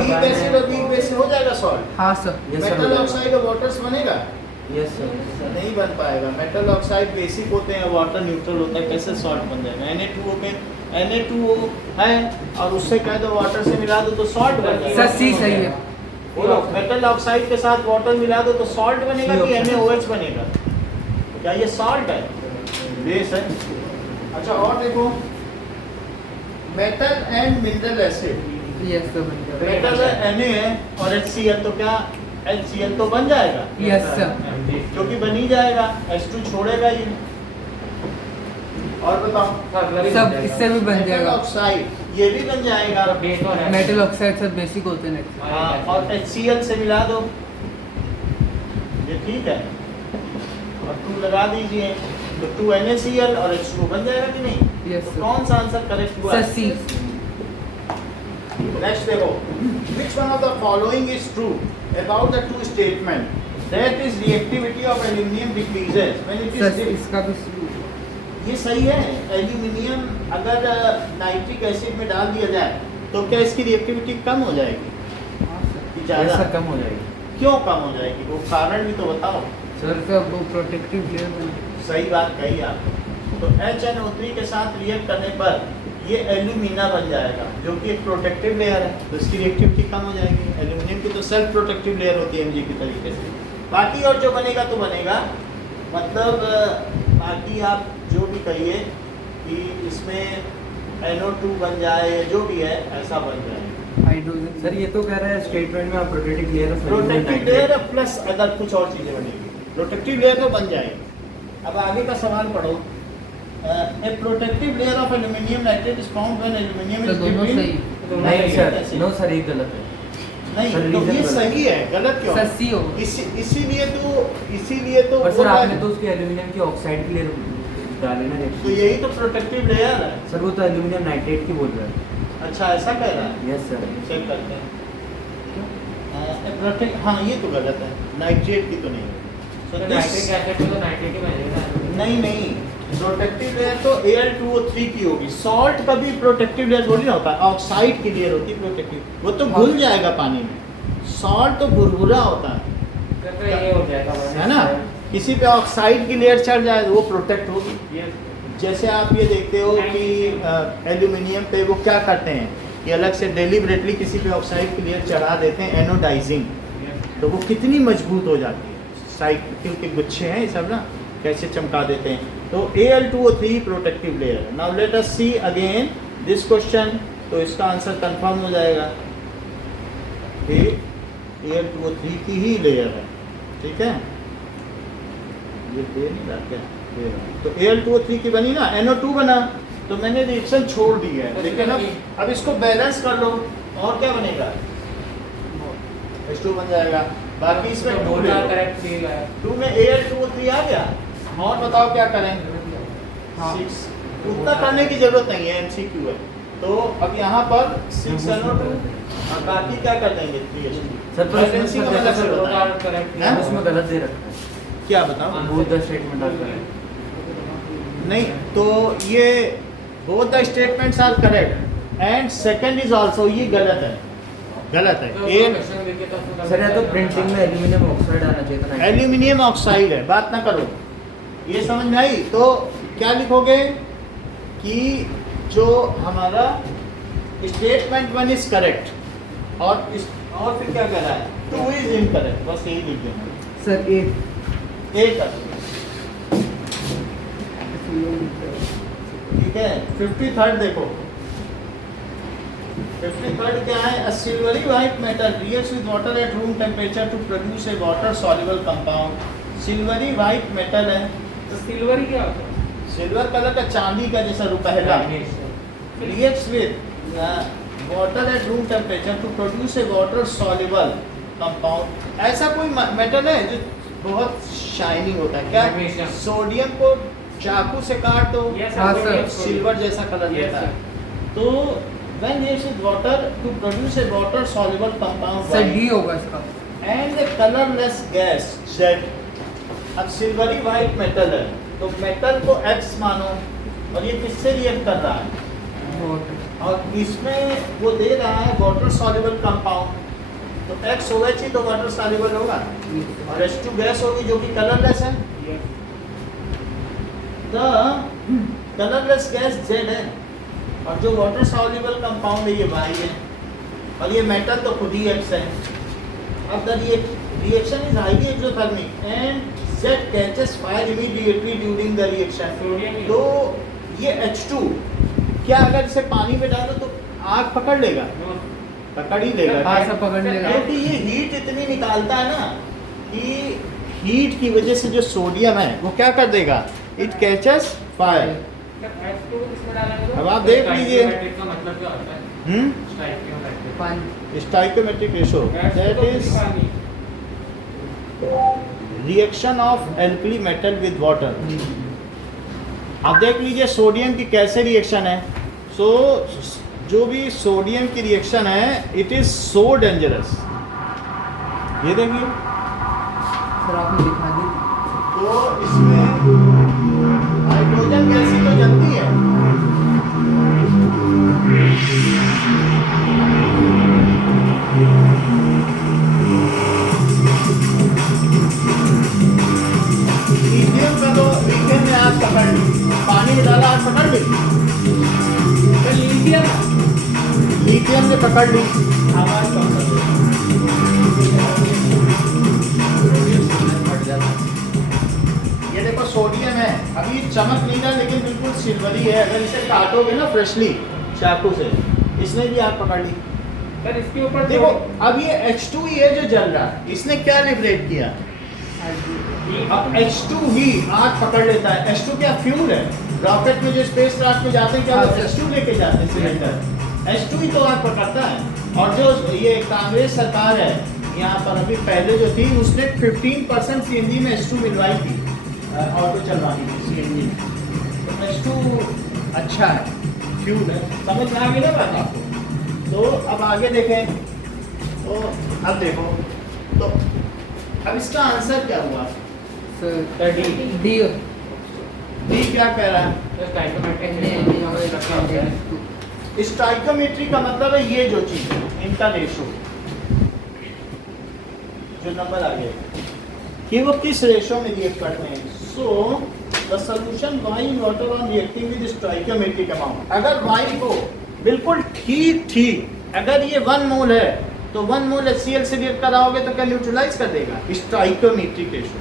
वीक एसिड और वीक बेस से हो जाएगा सॉल्ट। हाँ sir. Yes sir. Metal oxide और वाटर्स बनेगा? Yes sir. नहीं बन पाएगा। मेटल ऑक्साइड बेसिक होते हैं, वाटर न्यूट्रल होता है, कैसे सॉल्ट बन जाएगा? Na2O के Na2O है और उससे कह दो वाटर से मिला दो तो सॉल्ट बन जाएगा। सर सी सही है। बोलो, मेटल ऑक्साइड के साथ वाटर मिला दो तो सॉल्ट बनेगा कि NaOH बनेगा? क्या ये सॉल्ट है? बेस है। अच्छा और देखो, metal and mineral acid, yes sir बन गया। मेटल Na है और HCl, तो क्या HCl तो बन जाएगा? Yes sir. क्योंकि बन ही जाएगा, H2 छोड़ेगा ये। और बताओ, सब इससे भी बन मेटल जाएगा। ऑक्साइड ये भी बन जाएगा। मेटल ऑक्साइड सर बेसिक होते हैं। हाँ, और HCl से मिला दो, ये ठीक है, और 2 लगा दीजिए तो 2 NaCl और H2 बन जाएगा कि नहीं? Yes, तो sir. कौन सा आंसर करेक्ट हुआ? सर सी। नेक्स्ट देखो, which one of the following is true about the two statement? That is reactivity of aluminium decreases when it sir is. इसका भी ये सही है, एल्यूमिनियम अगर नाइट्रिक एसिड में डाल दिया जाए तो क्या इसकी रिएक्टिविटी कम हो जाएगी कि ज़्यादा? ऐसा कम हो जाएगी। क्यों कम हो जाएगी, वो कारण भी तो बताओ। सर का वो प्रोटेक्टिव लेयर। सही बात कही आप। तो HNO3 के साथ रिएक्ट करने पर ये एल्यूमिना बन जाएगा जो कि एक प्रोटेक्टिव लेयर है, तो इसकी रिएक्टिविटी कम हो जाएगी। एल्यूमिनियम की तो सेल्फ प्रोटेक्टिव लेयर होती है Mg की तरीके से। बाकी और जो बनेगा तो बनेगा, मतलब बाकी आप जो भी कहिए कि इसमें NO2 बन जाए, जो भी है ऐसा बन जाए। हाइड्रोजन सर ये तो कह रहा है स्टेटमेंट में आप protective layer of protective layer plus other कुछ और चीज़ें बनेगी, प्रोटेक्टिव लेयर तो बन जाएगी। अब आगे का सवाल पढ़ो। ए protective layer of aluminium nitrate is found when aluminium is दोनों सही नहीं सर, नो सर ये गलत है। नहीं सर, तो reason ये गलत। सही है, गलत क्यों? सर सी हो। इसीलिए तो पर सर बोला आपने है। तो उसके एल्यूमिनियम की ऑक्साइड की लेयर डाली ना तो यही तो प्रोटेक्टिव लेयर है। सर वो तो एल्यूमिनियम नाइट्रेट की बोल रहा है। अच्छा ऐसा कह रहा है, यस सर। चेक करते हैं। प्रोटेक्ट, हाँ ये तो गलत है, नाइट्रेट की तो नहीं है। So this- नहीं प्रोटेक्टिव लेयर तो Al2O3 की होगी। सॉल्ट का भी प्रोटेक्टिव लेयर थोड़ी ना होता है, ऑक्साइड की लेयर होती है प्रोटेक्टिव, वो तो घुल जाएगा पानी में। सॉल्ट तो भुरभुरा होता है ना, किसी पे ऑक्साइड की लेयर चढ़ जाए तो वो प्रोटेक्ट होगी। जैसे आप ये देखते हो कि एल्यूमिनियम पे वो क्या करते हैं कि अलग से डेलिबरेटली किसी पे ऑक्साइड की लेयर चढ़ा देते हैं, एनोडाइजिंग, तो वो कितनी मजबूत हो जाती है। साइकिल के गुच्छे हैं ये सब ना, कैसे चमका देते हैं। तो Al2O3 प्रोटेक्टिव लेयर है। Now let us see again this question, तो इसका आंसर कंफर्म हो जाएगा, ये Al2O3 की ही लेयर है, ठीक है। ये दे नहीं रहा क्या, दे रहा। तो Al2O3 की बनी ना, NO2 बना, तो मैंने रिएक्शन छोड़ दी है, लेकिन अब इसको बैलेंस कर लो और क्या बनेगा, H2 बन जाएगा। बाकी इसमें 2 में Al2O3 आ गया। और बताओ क्या करें, 6 उतना करने की जरूरत नहीं है, MCQ है। तो अब यहाँ पर 6NO2 और बाकी क्या कर देंगे 3H2। सर पर Valency का मतलब से बताएं। सर उसमें गलत दे रखा है। क्या बताओ, both the statement are correct. नहीं तो ये both the statements are correct and second is also, ये गलत है, गलत है। सर या तो प्रिंटिंग में एल्यूमिनियम ऑक्साइड आना चाहिए था ना। एल्यूमिनियम ऑक्साइड है, बात ना करो, ये समझ में आई। तो क्या लिखोगे कि जो हमारा स्टेटमेंट 1 इज करेक्ट और फिर क्या कह रहा है 2 इज इनकरेक्ट, बस यही लिख देना। सर एक ठीक है। 53rd देखो, 53rd क्या है, a silvery white metal reacts with water at room temperature to produce a water soluble compound। Silvery white metal है, तो सिल्वर ही क्या होता है? सिल्वर कलर का, चांदी का जैसा रुपहला, reacts with water at room temperature to produce a water soluble compound। ऐसा कोई मेटल है जो बहुत शाइनिंग होता है क्या, Magnesium। सोडियम को चाकू से काट दो, Yes, हाँ, sir। sir। सिल्वर जैसा कलर Yes, देता है। sir। तो when reacts with water to produce a water soluble compound sir white D होगा इसका। and a colorless gas Z। अब सिल्वरी वाइट मेटल है तो मेटल को X मानो, और ये किससे रिएक्ट कर रहा है, और इसमें वो दे रहा है वाटर सॉल्युबल कंपाउंड, तो X OH ही तो वाटर सॉल्युबल होगा, और H2 गैस होगी जो कि कलरलेस है। द कलरलेस गैस Z है, और जो वाटर सॉल्युबल कंपाउंड है ये Y है, और ये मेटल तो खुद ही X है। अब the reaction is highly exothermic and Z catches fire immediately during the reaction। तो ये H2 क्या अगर इसे पानी में डालो तो आग पकड़ लेगा, पकड़ ही लेगा, हाँ सर पकड़ लेगा। क्योंकि ये हीट इतनी निकालता है ना कि हीट की वजह से जो सोडियम है वो क्या कर देगा, इट कैचेस फायर। अब आप देख लीजिए, मतलब क्या होता है? Stoichiometric ratio that is reaction of alkali metal with water. अब देख लीजिए सोडियम की कैसे रिएक्शन है। सो जो भी सोडियम की रिएक्शन है इट इज सो डेंजरस। ये देखिए सर आपने दिखा दी। तो इसमें हाइड्रोजन गैस ही तो जलती है। लीथियम का तो लीथियम में आग पकड़ ली, पानी में डाला आग पकड़ ली, लीथियम ने पकड़ ली आवाज कम कर दो। ये देखो सोडियम है, अभी चमक नहीं रहा लेकिन बिल्कुल सिल्वरी है। अगर इसे काटोगे ना फ्रेशली चाकू से, इसने भी आग पकड़ ली। सर इसके ऊपर देखो अब ये H2 ही है जो जल रहा है, इसने क्या लिबरेट किया? अब H2 ही आग पकड़ लेता है। H2 क्या फ्यूल है? रॉकेट में जो स्पेस क्राफ्ट में जाते हैं क्या वो H2 लेके जाते हैं सिलेंडर, H2 ही तो आग पकड़ता है। और जो ये कांग्रेस सरकार है यहाँ पर अभी पहले जो थी उसने 15% CNG में H2 मिलवाई थी, ऑटो चलवानी थी CNG। तो H2 अच्छा है, फ्यूल है। समझ में आ गई ना बात आपको? तो अब आगे देखें, तो अब देखो तो अब इसका आंसर क्या हुआ? सर डी डी क्या कह रहा है? स्टाइकोमेट्री का मतलब है ये जो चीज है, इनका रेशो, जो नंबर आ गया कि वो किस रेशो में रिएक्ट करते हैं। So the solution y in water on reacting with stoichiometric amount। अगर y को बिल्कुल ठीक अगर ये 1 मोल है तो 1 मोल HCl से रिएक्ट कराओगे तो क्या न्यूट्रलाइज कर देगा? स्टोइकोमेट्रिक रेशो,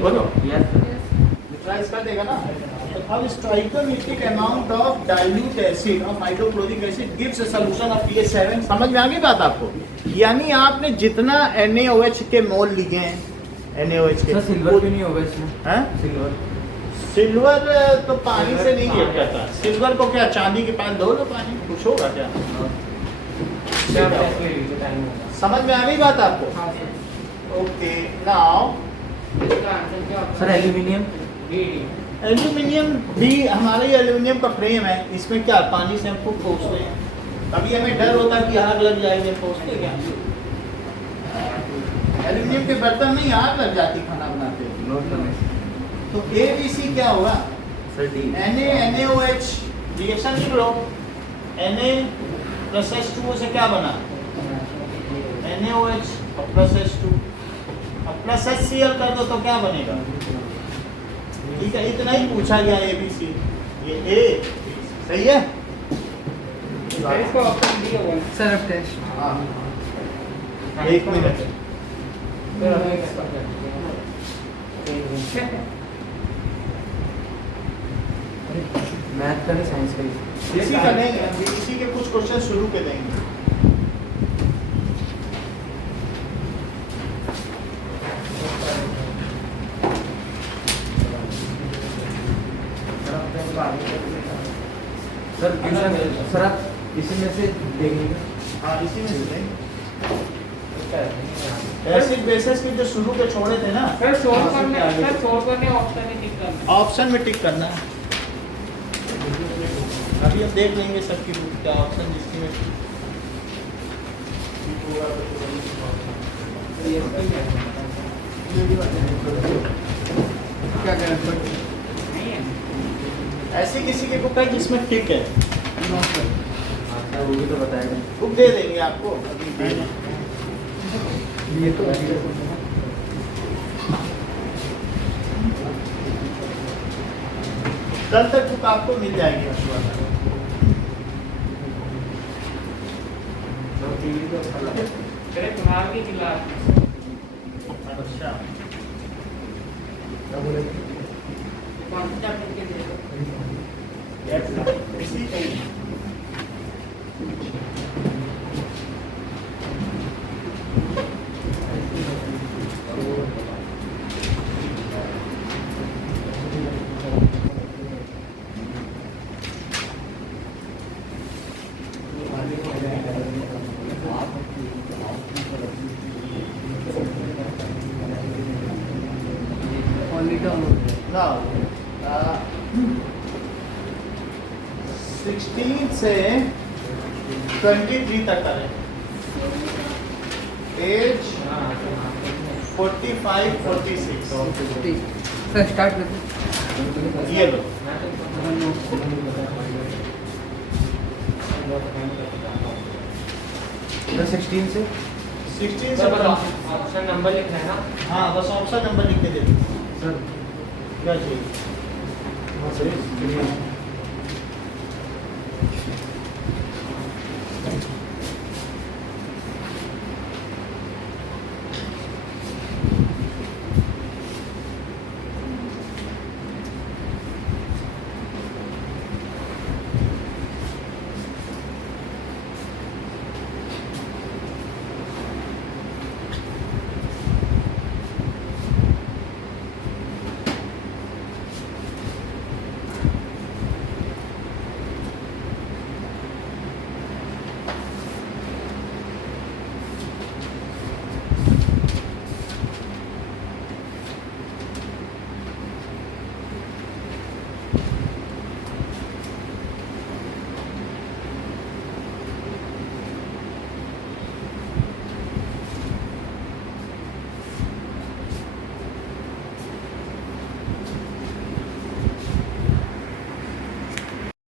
बोलो न्यूट्रलाइज कर देगा ना। तो अब stoichiometric amount of dilute acid of hydrochloric acid gives a solution of pH 7। समझ में आ गई बात आपको? यानी आपने जितना NaOH के मोल लिए हैं, NaOH के, सर सिल्वर क्यों नहीं होगा इसमें? हैं? सिल्वर तो पानी से नहीं रिएक्ट करता। सिल्वर को क्या चांदी के पास धो लो पानी, कुछ होगा क्या? समझ में आ गई बात आपको? Okay now sir aluminium aluminium भी हमारा ही एल्यूमिनियम का फ्रेम है, इसमें क्या पानी से हम खूब पोंछते हैं, कभी हमें डर होता है कि आग लग जाएगी, पोंछते क्या? एल्यूमिनियम के बर्तन में ही आग लग जाती खाना बनाते हैं। तो ABC क्या होगा? सर डी NaNaOH रिएक्शन लिख लो, Na प्लस H2O से क्या बना? NaOH और प्लस H2, अब प्लस HCl कर दो तो क्या बनेगा? ठीक है, इतना ही पूछा गया ABC। ये A सही है? इसको ऑप्शन डी होगा। सर अब टेस्ट हाँ, 1 मिनट। मैथ का नहीं साइंस का ही। इसी का नहीं है, इसी के कुछ क्वेश्चन शुरू के देंगे। सर आप इसी में से देखेंगे। हाँ इसी में से देंगे। एसिड बेसिस के जो शुरू के छोड़े थे ना, सर सोल्व वहाँ से करने आगे सर सोल्व करने ऑप्शन ही टिक करना। ऑप्शन में टिक करना है। अभी हम देख लेंगे सबकी बुक का ऑप्शन जिसकी में क्या करें सर? नहीं है ऐसी किसी की बुक है जिसमें टिक है, वो भी तो बताएगा। बुक दे देंगे आपको अभी दे दें। ये तो कल तक बुक आपको मिल जाएगी हर्षवर्धन। तेरे कुमार की क्लास में अच्छा कौन सा चैप्टर के दे दो। इसी का ही। Now, 16 से 23 तक करें। पेज 45 46 सर स्टार्ट करते ये लो हैं 16 से 16 से ऑप्शन नंबर लिखना है ना। हाँ बस ऑप्शन नंबर लिख के दे दो सर क्या चाहिए हाँ सर